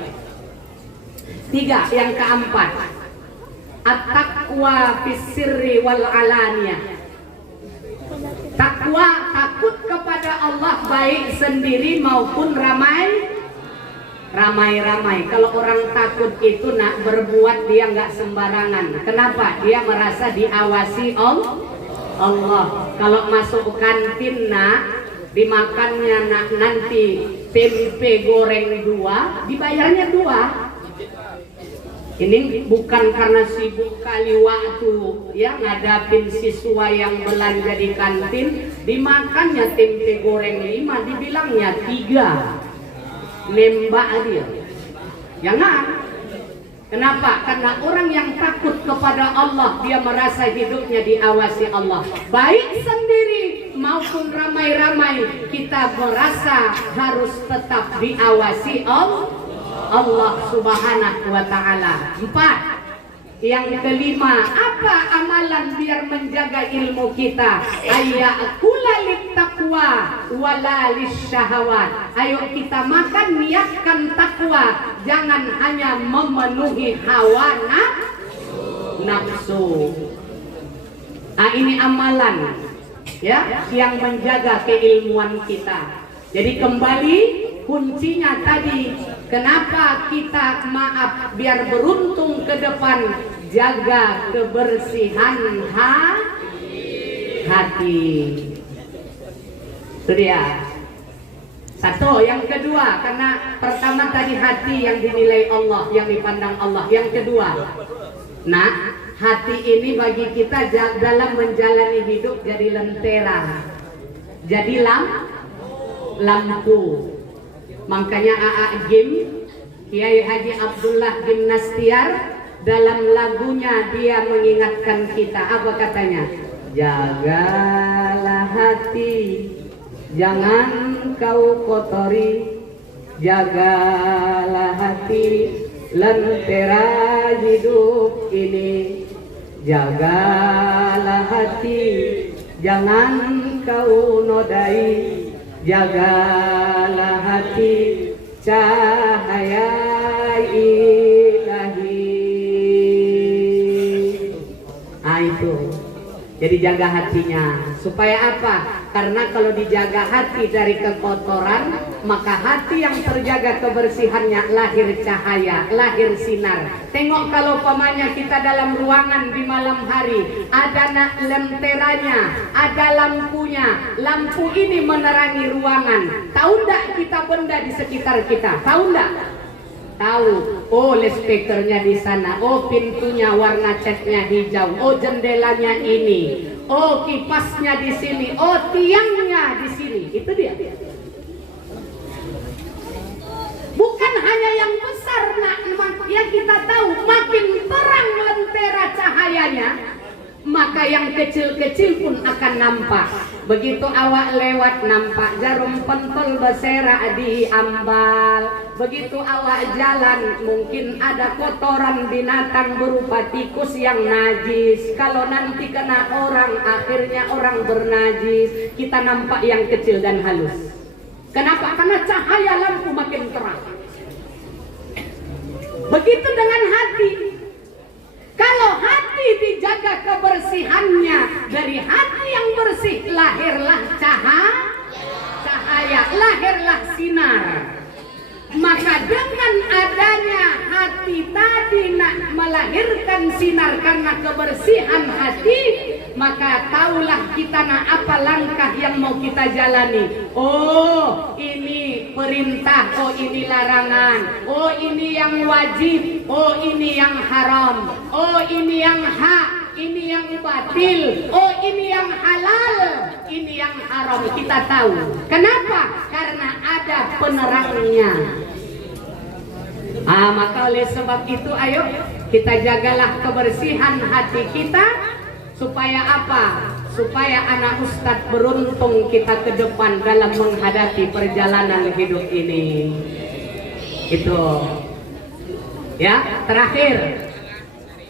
3, yang keempat, at-taqwa fis sirri wal alaniyah. Takwa, takut kepada Allah baik sendiri maupun ramai-ramai. Kalau orang takut itu nak berbuat dia nggak sembarangan. Kenapa? Dia merasa diawasi Allah. Kalau masuk kantin nak dimakannya nak nanti tempe goreng 2, dibayarnya 2. Ini bukan karena sibuk kali waktu ya ngadapin siswa yang belanja di kantin, dimakannya tempe goreng 5, dibilangnya 3. Nembak dia. Jangan. Kenapa? Karena orang yang takut kepada Allah dia merasa hidupnya diawasi Allah. Baik sendiri maupun ramai-ramai kita merasa harus tetap diawasi Allah Subhanahu wa ta'ala. 4. Yang kelima, apa amalan biar menjaga ilmu kita? Ayyakula littaqwa wala lisyahawat. Ayo kita makan niatkan takwa, jangan hanya memenuhi hawa nafsu. Ini amalan ya yang menjaga keilmuan kita. Jadi kembali kuncinya tadi, kenapa kita biar beruntung ke depan, jaga kebersihan hati. Itu dia. 1, yang kedua, karena pertama tadi hati yang dinilai Allah, yang dipandang Allah. Yang kedua, nah hati ini bagi kita dalam menjalani hidup jadi lentera, jadi lampu. Makanya Gim, Kiai Haji Abdullah bin Nastiar dalam lagunya dia mengingatkan kita, apa katanya? Jagalah hati, jangan kau kotori. Jagalah hati, lentera hidup ini. Jagalah hati, jangan kau nodai. Jagalah hati, cahaya ilahi. Itu. Jadi jaga hatinya. Supaya apa? Karena kalau dijaga hati dari kekotoran, maka hati yang terjaga kebersihannya lahir cahaya, lahir sinar. Tengok kalau pamannya kita dalam ruangan di malam hari, ada lenteranya, ada lampunya. Lampu ini menerangi ruangan. Tahu enggak kita benda di sekitar kita? Tahu enggak? Tahu. Oh, speakernya di sana. Oh, pintunya warna catnya hijau. Oh, jendelanya ini. Oh, kipasnya di sini. Oh, tiangnya di sini. Itu dia. Bukan hanya yang besar, nak. Ya kita tahu makin terang lentera cahayanya, maka yang kecil-kecil pun akan nampak. Begitu awak lewat nampak jarum pentol bersera di ambal. Begitu awak jalan mungkin ada kotoran binatang berupa tikus yang najis. Kalau nanti kena orang, akhirnya orang bernajis. Kita nampak yang kecil dan halus. Kenapa? Karena cahaya lampu makin terang. Begitu dengan hati. Kalau hati dijaga kebersihannya, dari hati yang bersih lahirlah cahaya, lahirlah sinar. Maka dengan adanya hati tadi nak melahirkan sinar karena kebersihan hati, maka taulah kita nak apa langkah yang mau kita jalani. Oh, ini perintah, oh ini larangan, oh ini yang wajib, oh ini yang haram, oh ini yang hak, ini yang batil, oh ini yang halal. ini yang haram kita tahu. Kenapa? Karena ada penerangnya. Maka oleh sebab itu ayo kita jagalah kebersihan hati kita supaya apa? Supaya anak Ustadz beruntung kita ke depan dalam menghadapi perjalanan hidup ini. Itu. Ya, terakhir.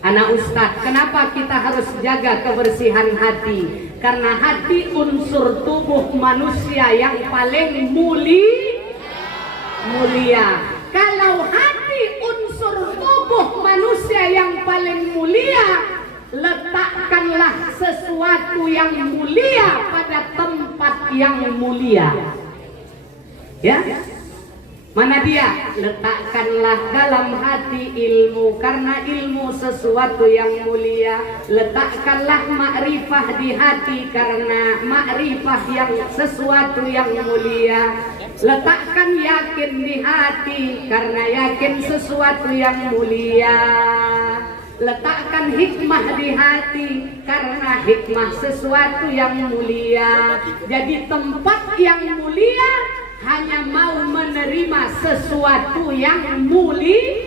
Anak Ustadz, kenapa kita harus jaga kebersihan hati? Karena hati unsur tubuh manusia yang paling mulia. Kalau hati unsur tubuh manusia yang paling mulia, letakkanlah sesuatu yang mulia pada tempat yang mulia. Ya? Mana dia? Letakkanlah dalam hati ilmu, karena ilmu sesuatu yang mulia. Letakkanlah makrifah di hati, karena makrifah yang sesuatu yang mulia. Letakkan yakin di hati, karena yakin sesuatu yang mulia. Letakkan hikmah di hati, karena hikmah sesuatu yang mulia. Jadi tempat yang mulia hanya mau menerima sesuatu yang mulia.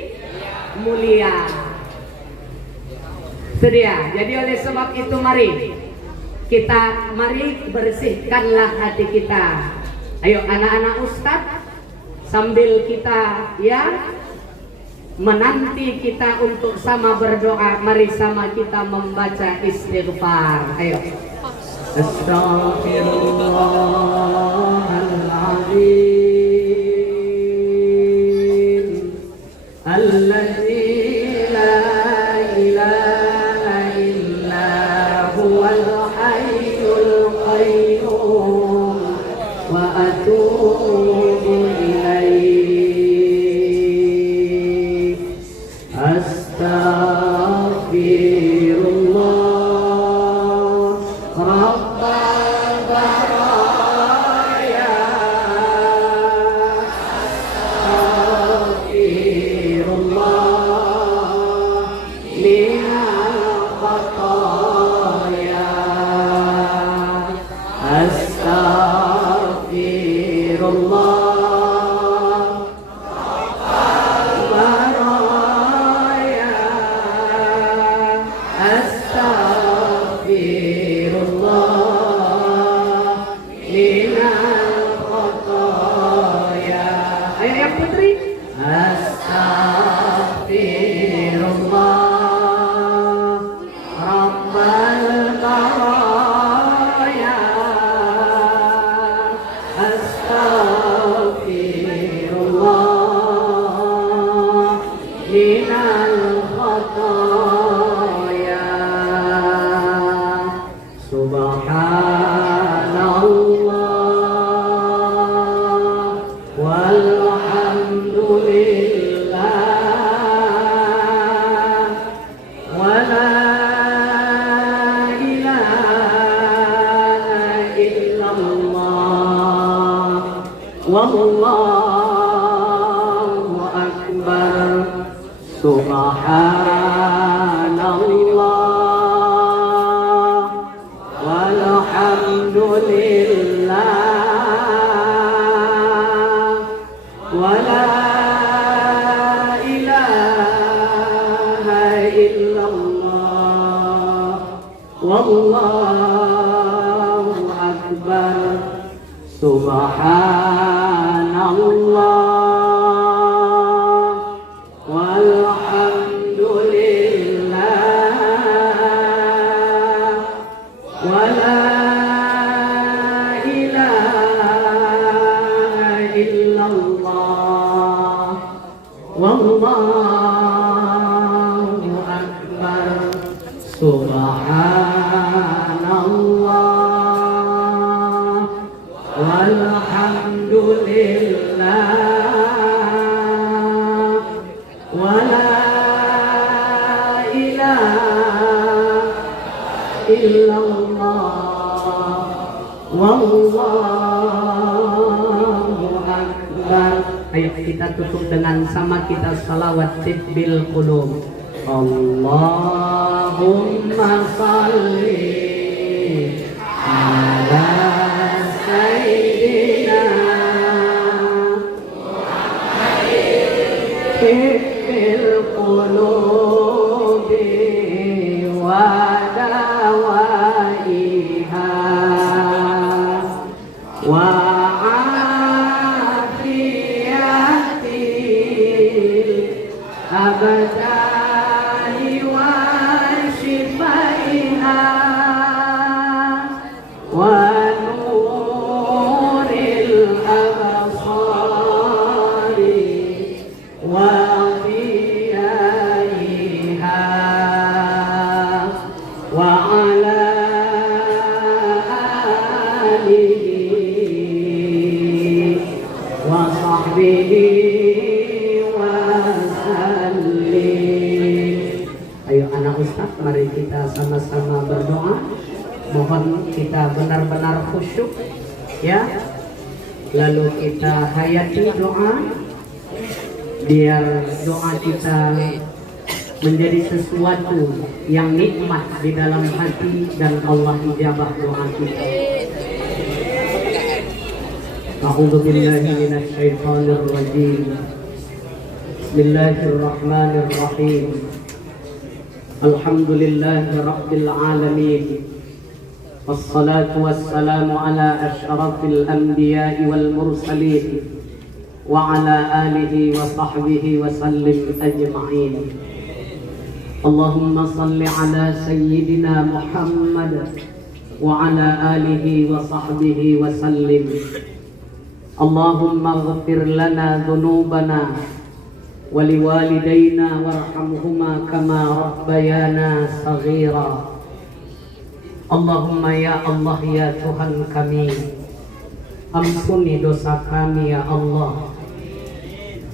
Sedia. Jadi oleh sebab itu mari bersihkanlah hati kita. Ayo anak-anak Ustadz, sambil kita menanti kita untuk sama berdoa, mari sama kita membaca istighfar. Ayo. Astaghfirullahaladzim alladzi la ilaha illa huwal hayyul qayyum wa atubu ilaih. Astaghfirullah Wallahu akbar. Subhanallah walhamdulillah wala ilaha illallah wallahu akbar. Subhanallah walhamdulillah wala ilaha illallah wallahu akbar. Subhanallah walhamdulillah wala ilaha illallah wallahu akbar. Ayo kita tutup dengan sama kita salawat bil qulub. Allahumma salli ala sayyidina fil qulubi wa dawaiha wa afiyatil abdani wa shifaiha wa nuril absari wa fiyaiha wa ala alihi wa sahbihi wa sallim. Ayo anak Ustaz, mari kita sama-sama berdoa. Mohon kita benar-benar khusyuk ya. Lalu kita hayati doa biar doa kita menjadi sesuatu yang nikmat di dalam hati dan Allah ijabah doa kita. A'udzu billahi minasy syaithanir rajim. Bismillahirrahmanirrahim. Alhamdulillahi rabbil alamin. Wassalatu wassalamu ala asyrafil anbiya'i wal mursalin wa ala alihi wa sahbihi wa sallim ajma'in. Allahumma salli ala sayyidina Muhammad wa ala alihi wa sahbihi wa sallim. Allahumma ighfir lana dhunubana wa liwalidayna warhamhuma kama rabbayana saghira. Allahumma ya Allah ya Tuhan kami, ampuni dosa kami ya Allah.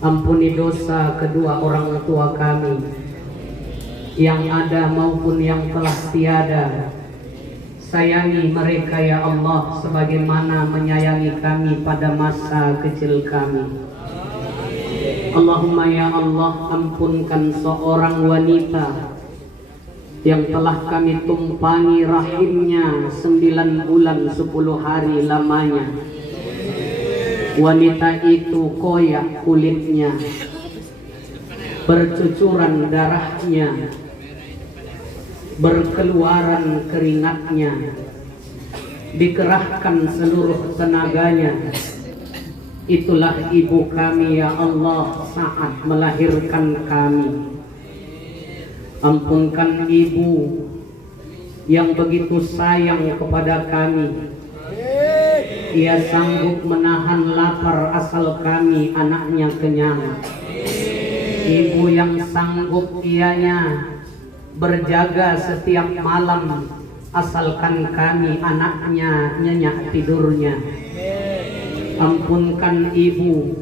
Ampuni dosa kedua orang tua kami yang ada maupun yang telah tiada. Sayangi mereka ya Allah sebagaimana menyayangi kami pada masa kecil kami. Allahumma ya Allah, ampunkan seorang wanita yang telah kami tumpangi rahimnya 9 bulan 10 hari lamanya. Wanita itu koyak kulitnya, bercucuran darahnya, berkeluaran keringatnya, dikerahkan seluruh tenaganya. Itulah ibu kami ya Allah saat melahirkan kami. Ampunkan ibu yang begitu sayang kepada kami. Ia sanggup menahan lapar asal kami anaknya kenyang. Ibu yang sanggup ianya berjaga setiap malam asalkan kami anaknya nyenyak tidurnya. Ampunkan ibu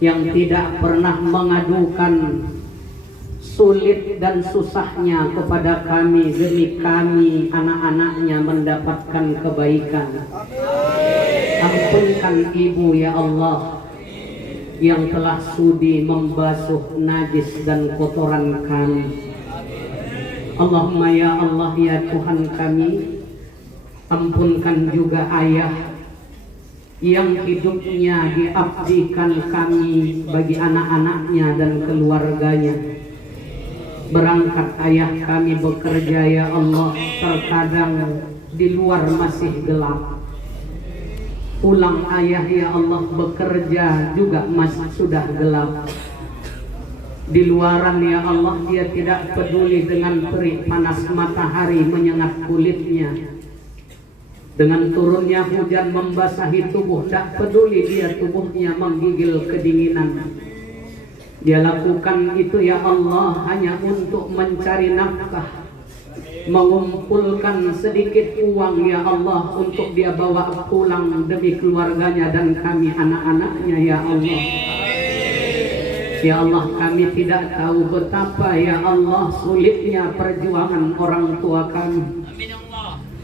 yang tidak pernah mengadukan sulit dan susahnya kepada kami demi kami anak-anaknya mendapatkan kebaikan. Ampunkan ibu ya Allah yang telah sudi membasuh najis dan kotoran kami. Allahumma ya Allah ya Tuhan kami, ampunkan juga ayah yang hidupnya diabdikan kami bagi anak-anaknya dan keluarganya. Berangkat ayah kami bekerja ya Allah, terkadang di luar masih gelap. Pulang ayah ya Allah bekerja juga masih sudah gelap. Di luaran ya Allah dia tidak peduli dengan terik panas matahari menyengat kulitnya. Dengan turunnya hujan membasahi tubuh, tak peduli dia tubuhnya menggigil kedinginan. Dia lakukan itu ya Allah hanya untuk mencari nafkah, mengumpulkan sedikit uang ya Allah untuk dia bawa pulang demi keluarganya dan kami anak-anaknya ya Allah. Ya Allah, kami tidak tahu betapa ya Allah sulitnya perjuangan orang tua kami.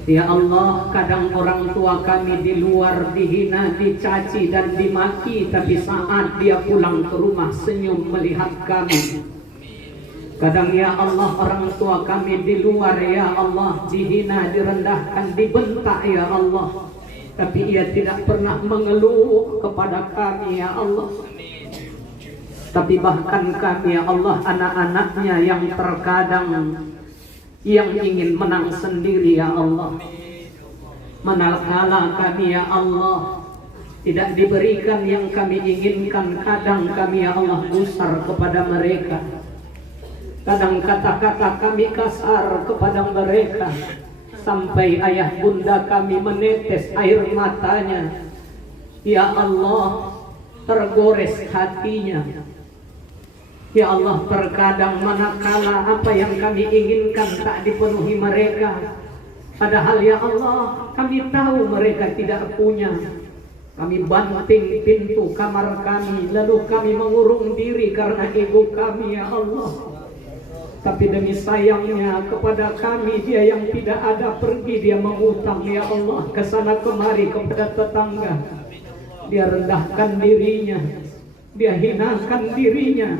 Ya Allah, kadang orang tua kami di luar dihina, dicaci dan dimaki, tapi saat dia pulang ke rumah senyum melihat kami. Kadang ya Allah orang tua kami di luar ya Allah dihina, direndahkan, dibentak ya Allah. Tapi ia tidak pernah mengeluh kepada kami ya Allah. Tapi bahkan kami ya Allah anak-anaknya yang terkadang yang ingin menang sendiri ya Allah. Manakala kami ya Allah tidak diberikan yang kami inginkan, kadang kami ya Allah gusar kepada mereka. Kadang kata-kata kami kasar kepada mereka, sampai ayah bunda kami menetes air matanya. Ya Allah, tergores hatinya. Ya Allah, terkadang manakala apa yang kami inginkan tak dipenuhi mereka, padahal ya Allah kami tahu mereka tidak punya. Kami banting pintu kamar kami, lalu kami mengurung diri karena ego kami ya Allah. Tapi demi sayangnya kepada kami, dia yang tidak ada pergi, dia mengutang ya Allah ke sana kemari kepada tetangga. Dia rendahkan dirinya, dia hinakan dirinya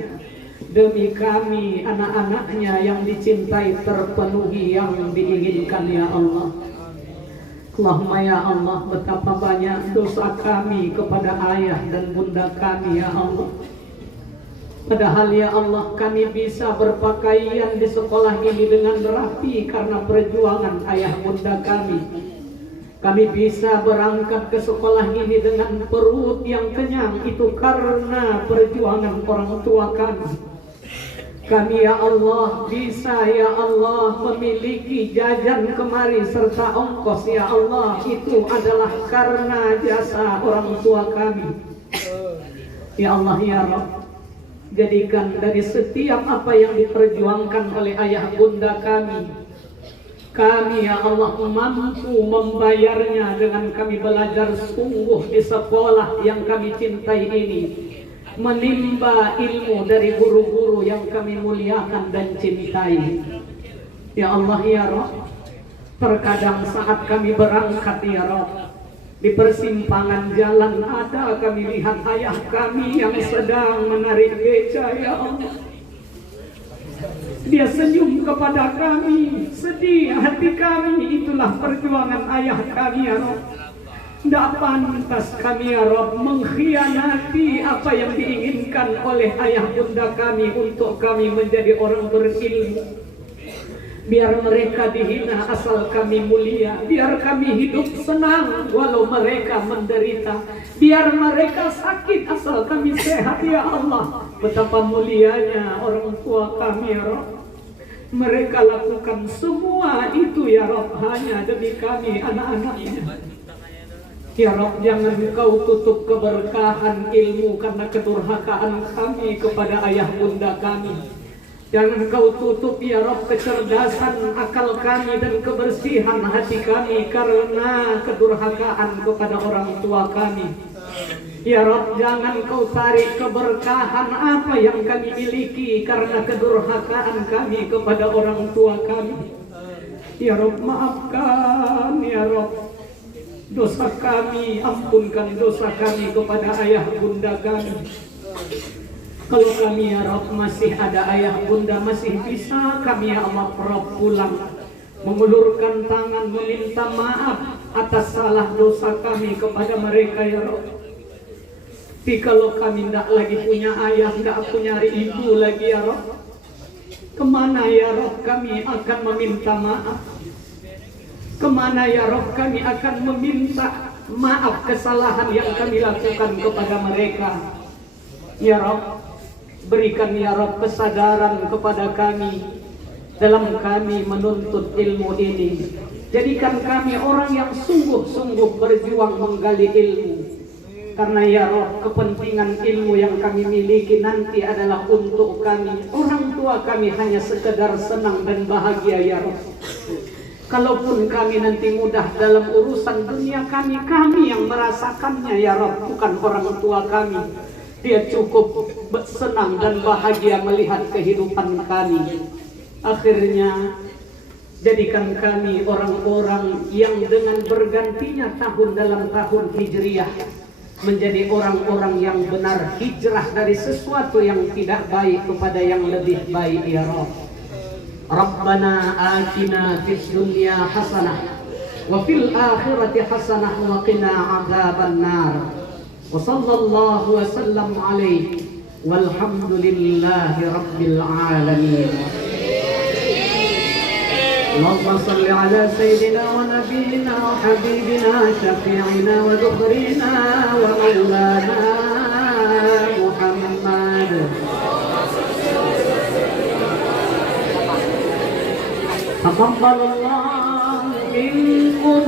demi kami anak-anaknya yang dicintai terpenuhi yang diinginkan ya Allah. Allahumma ya Allah, betapa banyak dosa kami kepada ayah dan bunda kami ya Allah. Padahal ya Allah kami bisa berpakaian di sekolah ini dengan rapi karena perjuangan ayah bunda kami. Kami bisa berangkat ke sekolah ini dengan perut yang kenyang, itu karena perjuangan orang tua kami. Kami ya Allah bisa ya Allah memiliki jajan kemari serta ongkos ya Allah, itu adalah karena jasa orang tua kami. Ya Allah ya Rabb, jadikan dari setiap apa yang diperjuangkan oleh ayah bunda kami ya Allah mampu membayarnya dengan kami belajar sungguh di sekolah yang kami cintai ini, menimba ilmu dari guru-guru yang kami muliakan dan cintai. Ya Allah ya Rabb, terkadang saat kami berangkat ya Rabb, di persimpangan jalan ada kami lihat ayah kami yang sedang menarik beca ya Allah. Dia senyum kepada kami, sedih hati kami, itulah perjuangan ayah kami ya Rabb. Tidak pantas kami ya Rabb mengkhianati apa yang diinginkan oleh ayah bunda kami untuk kami menjadi orang berilmu. Biar mereka dihina asal kami mulia, biar kami hidup senang walau mereka menderita, biar mereka sakit asal kami sehat ya Allah. Betapa mulianya orang tua kami ya Rabb. Mereka lakukan semua itu ya Rabb hanya demi kami anak-anaknya. Ya Rabb, jangan Engkau tutup keberkahan ilmu karena kedurhakaan kami kepada ayah bunda kami. Jangan Engkau tutup ya Rabb kecerdasan akal kami dan kebersihan hati kami karena kedurhakaan kepada orang tua kami. Ya Rabb, jangan Kau tarik keberkahan apa yang kami miliki karena kedurhakaan kami kepada orang tua kami. Ya Rabb, maafkan ya Rabb dosa kami, ampunkan dosa kami kepada ayah bunda kami. Kalau kami ya Rabb masih ada ayah bunda, masih bisa kami ya Allah Rabb pulang, mengulurkan tangan meminta maaf atas salah dosa kami kepada mereka ya Rabb. Tapi kalau kami tidak lagi punya ayah, tidak punya ibu lagi ya Rabb, kemana ya Rabb kami akan meminta maaf? Kemana ya Rabb kami akan meminta maaf kesalahan yang kami lakukan kepada mereka? Ya Rabb, berikan ya Rabb kesadaran kepada kami dalam kami menuntut ilmu ini. Jadikan kami orang yang sungguh-sungguh berjuang menggali ilmu. Karena ya Rabb, kepentingan ilmu yang kami miliki nanti adalah untuk kami. Orang tua kami hanya sekedar senang dan bahagia ya Rabb. Kalaupun kami nanti mudah dalam urusan dunia kami yang merasakannya ya Rabb, bukan orang tua kami. Dia cukup senang dan bahagia melihat kehidupan kami. Akhirnya jadikan kami orang-orang yang dengan bergantinya tahun dalam tahun Hijriyah, menjadi orang-orang yang benar, hijrah dari sesuatu yang tidak baik kepada yang lebih baik ya Rabb. Rabbana atina fid dunya hasanah wa fil akhirati hasanah wa qina adzaban nar. Wa sallallahu wa sallam alaihi walhamdulillahi rabbil alamin. اللهم صل على سيدنا ونبينا وحبيبنا شفيعنا وذخرنا ومولانا محمد. تقبل الله منكم.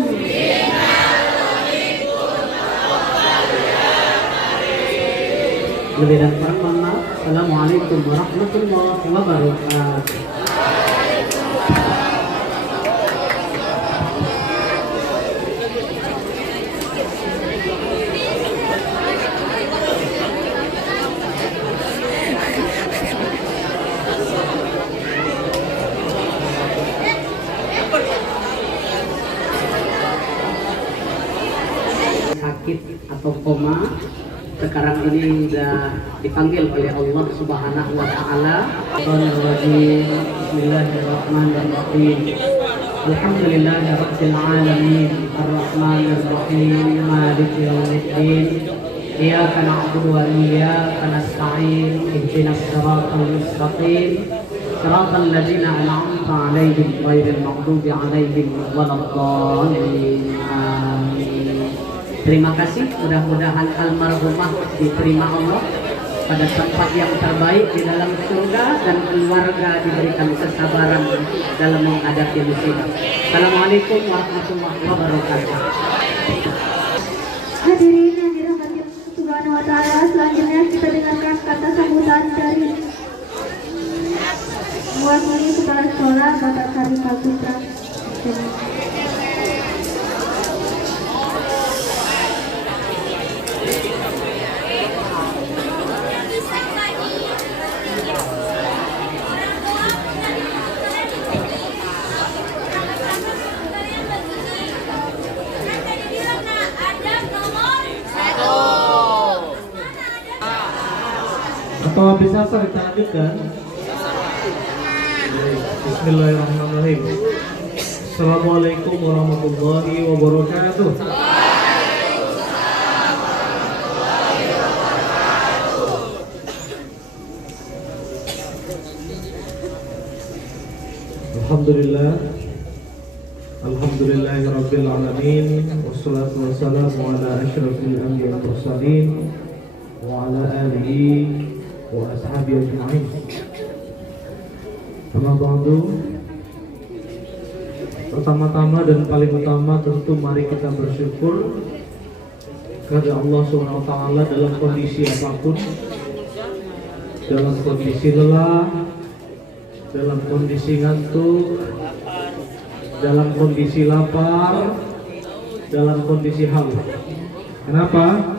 Lebih dan kurang mohon maaf. Assalamualaikum warahmatullahi wabarakatuh. Sakit atau koma sekarang ini sudah dipanggil oleh Allah Subhanahu wa taala. Bismillahirrahmanirrahim. Alhamdulillahirabbil alamin arrahmanir rahim maliki yaumiddin. Iyyaka na'budu wa iyyaka nasta'in ihdinas siratal mustaqim siratal ladzina an'amta 'alaihim ghairil maghdubi 'alaihim waladdallin. Amin. Terima kasih, mudah-mudahan almarhumah diterima Allah pada tempat yang terbaik di dalam surga dan keluarga diberikan kesabaran dalam menghadapi musibah. Assalamualaikum warahmatullahi wabarakatuh. Hadirin yang dirahmati Allah Subhanahu wa taala, selanjutnya kita dengarkan kata sambutan dari mewakili kepala sekolah Bapak Karifal Putra. Atau habis asar kita lanjutkan. Bismillahirrahmanirrahim. Assalamualaikum warahmatullahi wabarakatuh. Alhamdulillah. Alhamdulillahirabbil alamin. Wassalatu wassalamu ala asyrafil anbiya'i wal mursalin wa ala alihi wa ashabihi ajma'in. Amma ba'du. Pertama-tama dan paling utama tentu mari kita bersyukur kepada Allah Subhanahu wa taala dalam kondisi apapun, dalam kondisi lelah, dalam kondisi ngantuk, dalam kondisi lapar, dalam kondisi haus. Kenapa?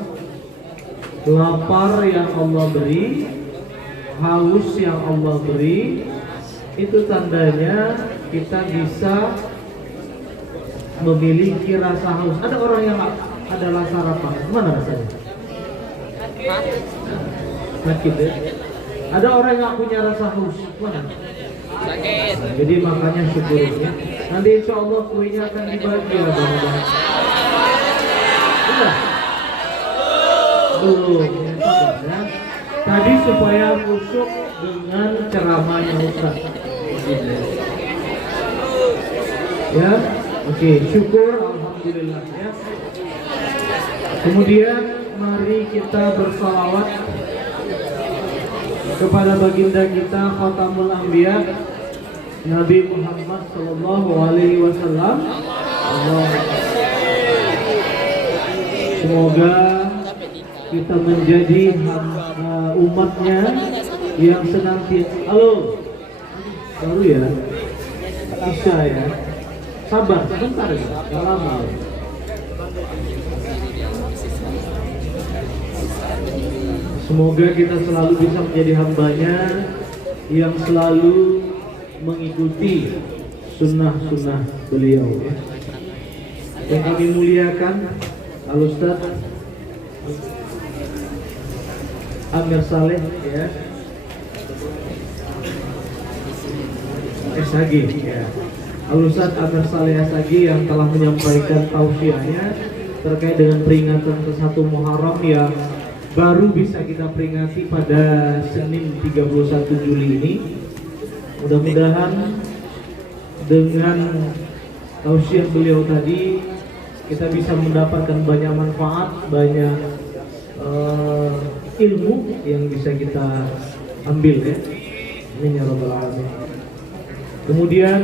Lapar yang Allah beri, haus yang Allah beri, itu tandanya kita bisa memiliki rasa haus. Ada orang yang ada rasa lapar, mana rasanya? Sakit ya? Ada orang yang punya rasa haus, mana? Sakit. Nah, jadi makanya syukurin ya. Nanti insya Allah kuenya akan dibagi ya teman-teman. Belum ya. Tadi supaya khusyuk dengan ceramahnya Ustaz. Ya, oke, syukur alhamdulillah ya. Kemudian mari kita bersalawat kepada baginda kita Khatamul Anbiya Nabi Muhammad sallallahu alaihi wasallam. Semoga kita menjadi umatnya yang senantiasa. Halo, baru ya, Isya ya. Sabar, sebentar ya, gak lama. Semoga kita selalu bisa menjadi hambanya yang selalu mengikuti sunnah-sunnah beliau ya. Yang kami muliakan Al-Ustaz Amir Saleh ya, SHG ya. Al-Ustaz Amir Saleh SHG yang telah menyampaikan tausiahnya terkait dengan peringatan ke-1 Muharram yang baru bisa kita peringati pada Senin 31 Juli ini. Mudah-mudahan dengan tausiah beliau tadi kita bisa mendapatkan banyak manfaat, banyak ilmu yang bisa kita ambil ya. Amin ya rabbal alamin. Kemudian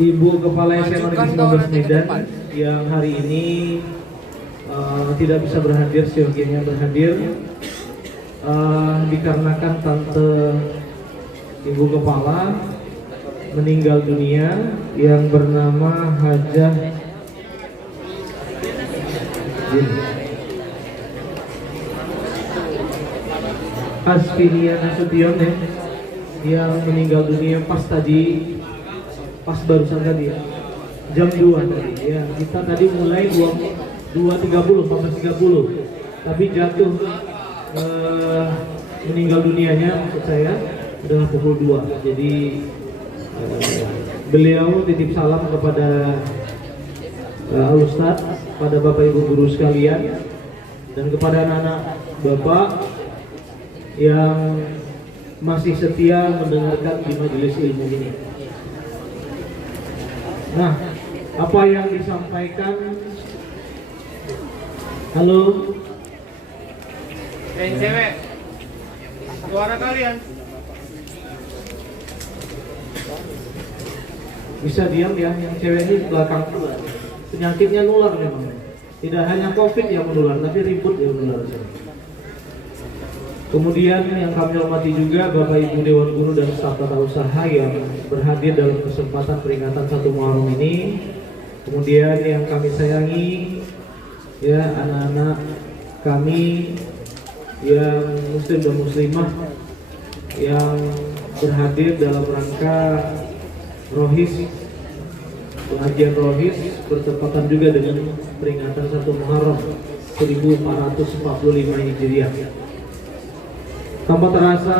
Ibu Kepala SMA Negeri 19 Medan yang hari ini tidak bisa berhadir, seyogianya berhadir dikarenakan tante Ibu Kepala meninggal dunia yang bernama Hajah Asfinia Nasution ya, yang meninggal dunia pas barusan tadi ya, jam 2 tadi ya. Kita tadi mulai 2.30, 14.30, tapi jatuh meninggal dunianya maksud saya adalah pukul 2. Jadi beliau titip salam kepada Al-Ustaz, pada Bapak Ibu guru sekalian, dan kepada anak-anak Bapak yang masih setia mendengarkan di majelis ilmu ini. Nah, apa yang disampaikan? Halo. Cewek, suara kalian. Bisa diam ya, yang cewek ini belakang pula. Penyakitnya nular memang. Tidak hanya COVID yang menular, tapi ribut yang menular. Kemudian yang kami hormati juga Bapak Ibu Dewan Guru dan staf tata usaha yang berhadir dalam kesempatan peringatan 1 Muharram ini. Kemudian yang kami sayangi ya anak-anak kami yang muslim dan muslimah yang berhadir dalam rangka Rohis, pengajian Rohis bertepatan juga dengan peringatan 1 Muharram 1445 Hijriah. Tanpa terasa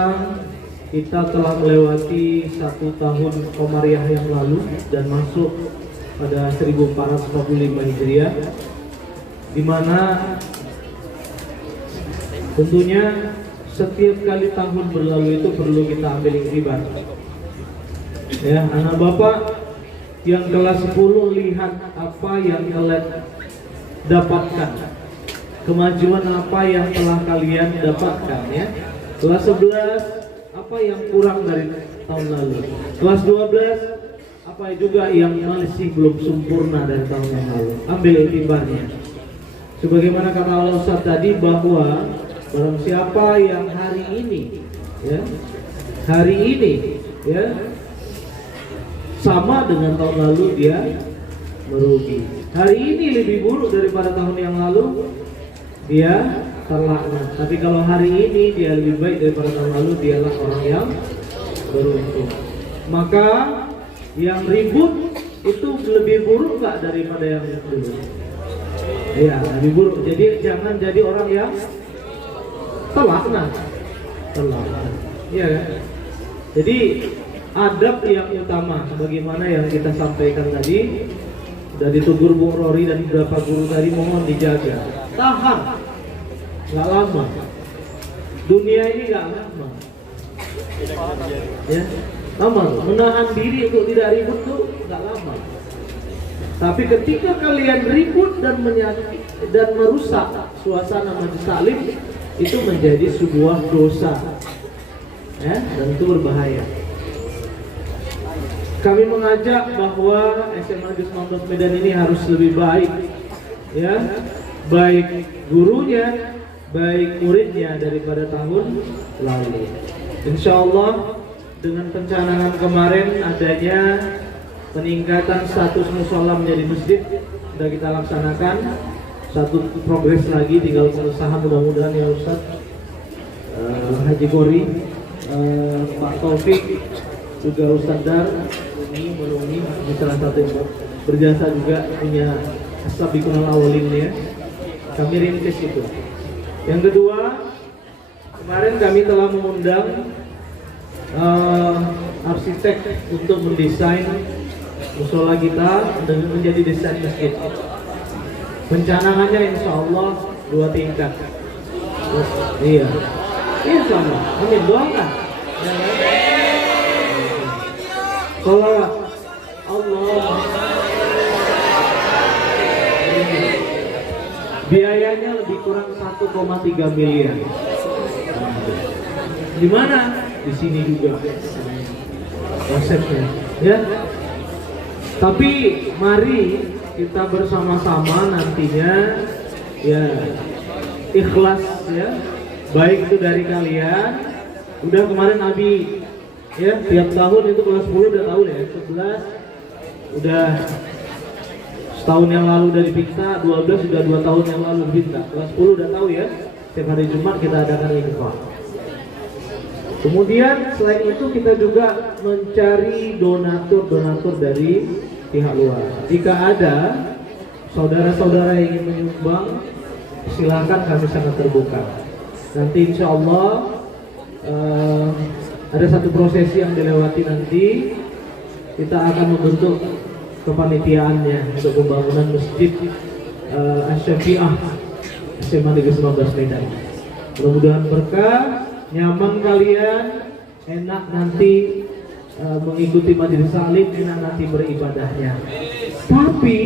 kita telah melewati 1 tahun Komariah yang lalu dan masuk pada 1445 Hijriah, di mana tentunya setiap kali tahun berlalu itu perlu kita ambil iktibar. Ya, anak Bapak yang kelas 10 lihat apa yang kalian dapatkan, kemajuan apa yang telah kalian dapatkan ya. Kelas 11 apa yang kurang dari tahun lalu. Kelas 12 apa juga yang masih belum sempurna dari tahun yang lalu. Ambil iktibarnya. Sebagaimana kata Allah Ustaz tadi bahwa barang siapa yang hari ini ya, sama dengan tahun lalu dia merugi. Hari ini lebih buruk daripada tahun yang lalu, dia terlaknat. Tapi kalau hari ini dia lebih baik daripada tahun lalu, dialah orang yang beruntung. Maka yang ribut itu lebih buruk nggak daripada yang dulu? Ya, lebih buruk. Jadi jangan jadi orang yang terlaknat. Iya kan? Jadi adab yang utama sebagaimana yang kita sampaikan tadi, sudah ditegur Bung Rory dan beberapa guru tadi, mohon dijaga. Tahan, nggak lama. Dunia ini nggak lama. Ya, lama. Menahan diri untuk tidak ribut tuh nggak lama. Tapi ketika kalian ribut dan merusak suasana majelis taklim, itu menjadi sebuah dosa, ya, dan itu berbahaya. Kami mengajak bahwa SMA Negeri 19 Medan ini harus lebih baik, ya, baik gurunya, baik muridnya daripada tahun lalu. Insya Allah dengan pencanangan kemarin adanya peningkatan status musola menjadi masjid sudah kita laksanakan. Satu progres lagi tinggal pengesahan, mudah-mudahan ya Ustaz Haji Kori, Pak Taufik, juga Ustaz Dar, ini salah satu yang berjasa juga punya As-Sabiqunal Awwalin ya. kami rintis itu. Yang kedua, kemarin kami telah mengundang arsitek untuk mendesain musola kita dengan menjadi desain masjid. Pencanangannya insya Allah 2 tingkat. Iya, insya Allah. Amin, doakan. Salawat Allah. Biayanya lebih kurang 1,3 miliar. Di mana? Di sini juga konsepnya, ya. Tapi mari kita bersama-sama nantinya, ya, ikhlas, ya. Baik itu dari kalian. Udah kemarin Abi, ya, tiap tahun itu kelas 10 udah tahu ya, 11 udah setahun yang lalu dari Pinta, 12 sudah 2 tahun yang lalu di Pinta, kelas 10 udah tahu ya, setiap hari Jumat kita adakan ikhlas. Kemudian selain itu kita juga mencari donatur dari pihak luar. Jika ada saudara-saudara yang ingin menyumbang, silakan, kami sangat terbuka. Nanti insya Allah ada satu prosesi yang dilewati nanti, kita akan membentuk kepanitiaannya untuk pembangunan masjid Asy-Syafi'ah SMA Negeri 19 Medan. Mudah-mudahan berkah, nyaman kalian, enak nanti mengikuti majelis salim, enak nanti beribadahnya. Tapi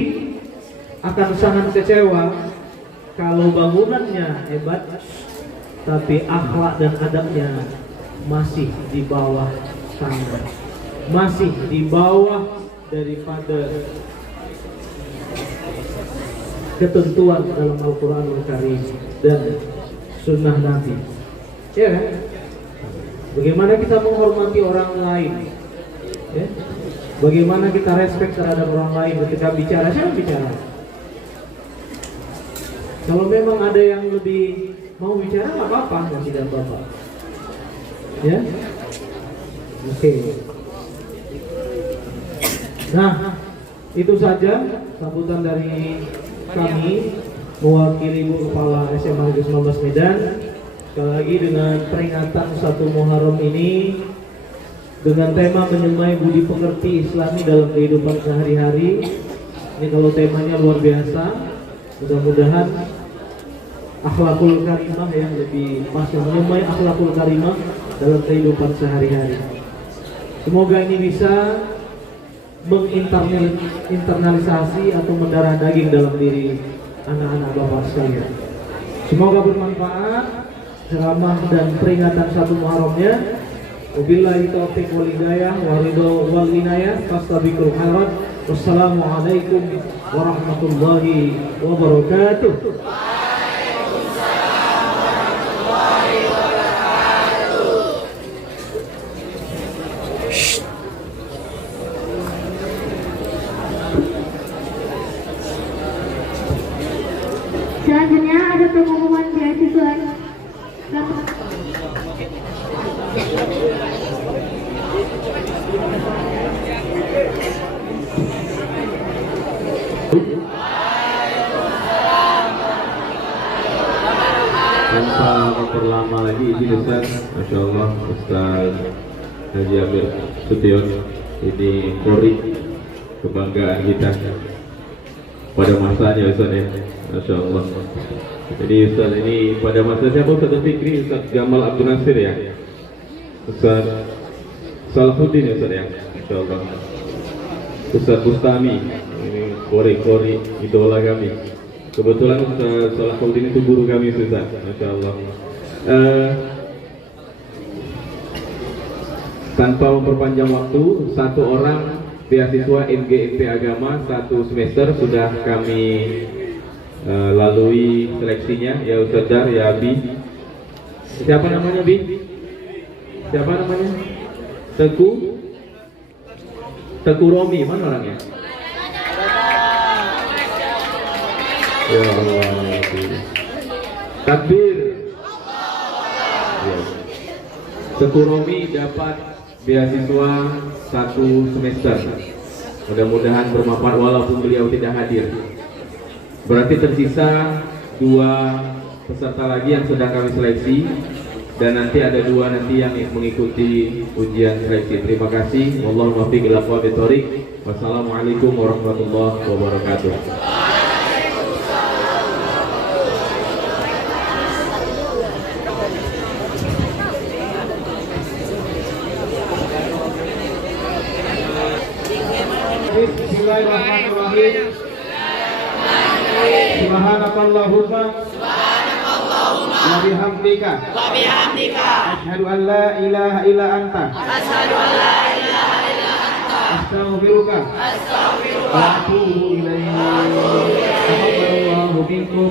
akan sangat kecewa kalau bangunannya hebat, tapi akhlak dan adabnya masih di bawah standar, masih di bawah daripada ketentuan dalam Al-Quranul Karim dan Sunnah Nabi. Ya, bagaimana kita menghormati orang lain? Ya? Bagaimana kita respect terhadap orang lain ketika bicara? Siapa bicara? Kalau memang ada yang lebih mau bicara, nggak apa-apa, nggak tidak apa-apa. Ya, oke. Nah, itu saja sambutan dari kami mewakili Ibu Kepala SMA Negeri 19 Medan. Sekali lagi dengan peringatan 1 Muharram ini dengan tema menyemai budi pekerti Islami dalam kehidupan sehari-hari. Ini kalau temanya luar biasa, mudah-mudahan akhlakul karimah yang lebih pas, menyemai akhlakul karimah dalam kehidupan sehari-hari. Semoga ini bisa menginternalisasi atau mendarah daging dalam diri anak-anak Bapak sekalian. Semoga bermanfaat ceramah dan peringatan 1 Muharramnya. Wabillahi taufiq wal hidayah wa ridha wal inayah. Fastabiqul khairat. Wassalamualaikum warahmatullahi wabarakatuh. Selanjutnya ada pengumuman beasiswa. Tanpa memperlama lagi, izin Ustaz, Masya Allah, Ustaz Haji Amir Sution, ini Polri, kebanggaan kita pada masanya Ustaz ya, Masya Allah. Jadi Ustaz ini pada masa siapa? Ustaz Fikri, Ustaz Gamal Abdul Nasir ya, Ustaz Salahuddin Ustaz ya, Masya Allah. Ustaz Bustami, ini Kori idola kami. Kebetulan Ustaz Salahuddin itu guru kami Ustaz, Masya Allah. Tanpa memperpanjang waktu, 1 orang beasiswa NGMP Agama 1 semester sudah kami lalui seleksinya, ya Ustaz Dar, ya Abi. Siapa namanya Bi? Siapa namanya? Teguh Romi, mana orangnya? Ya Allah, takbir. Ya. Teguh Romi dapat beasiswa 1 semester. Mudah-mudahan bermanfaat walaupun beliau tidak hadir. Berarti tersisa 2 peserta lagi yang sedang kami seleksi, dan nanti ada 2 nanti yang mengikuti ujian seleksi. Terima kasih. Wallahu muwaffiq ila aqwamit thoriq. Wassalamualaikum warahmatullahi wabarakatuh. Bismillahirrahmanirrahim. Subhanakallahumma wa bihamdika asyhadu an la ilaha illa anta astaghfiruka wa atubu ilaik. Taqabbalallahu minkum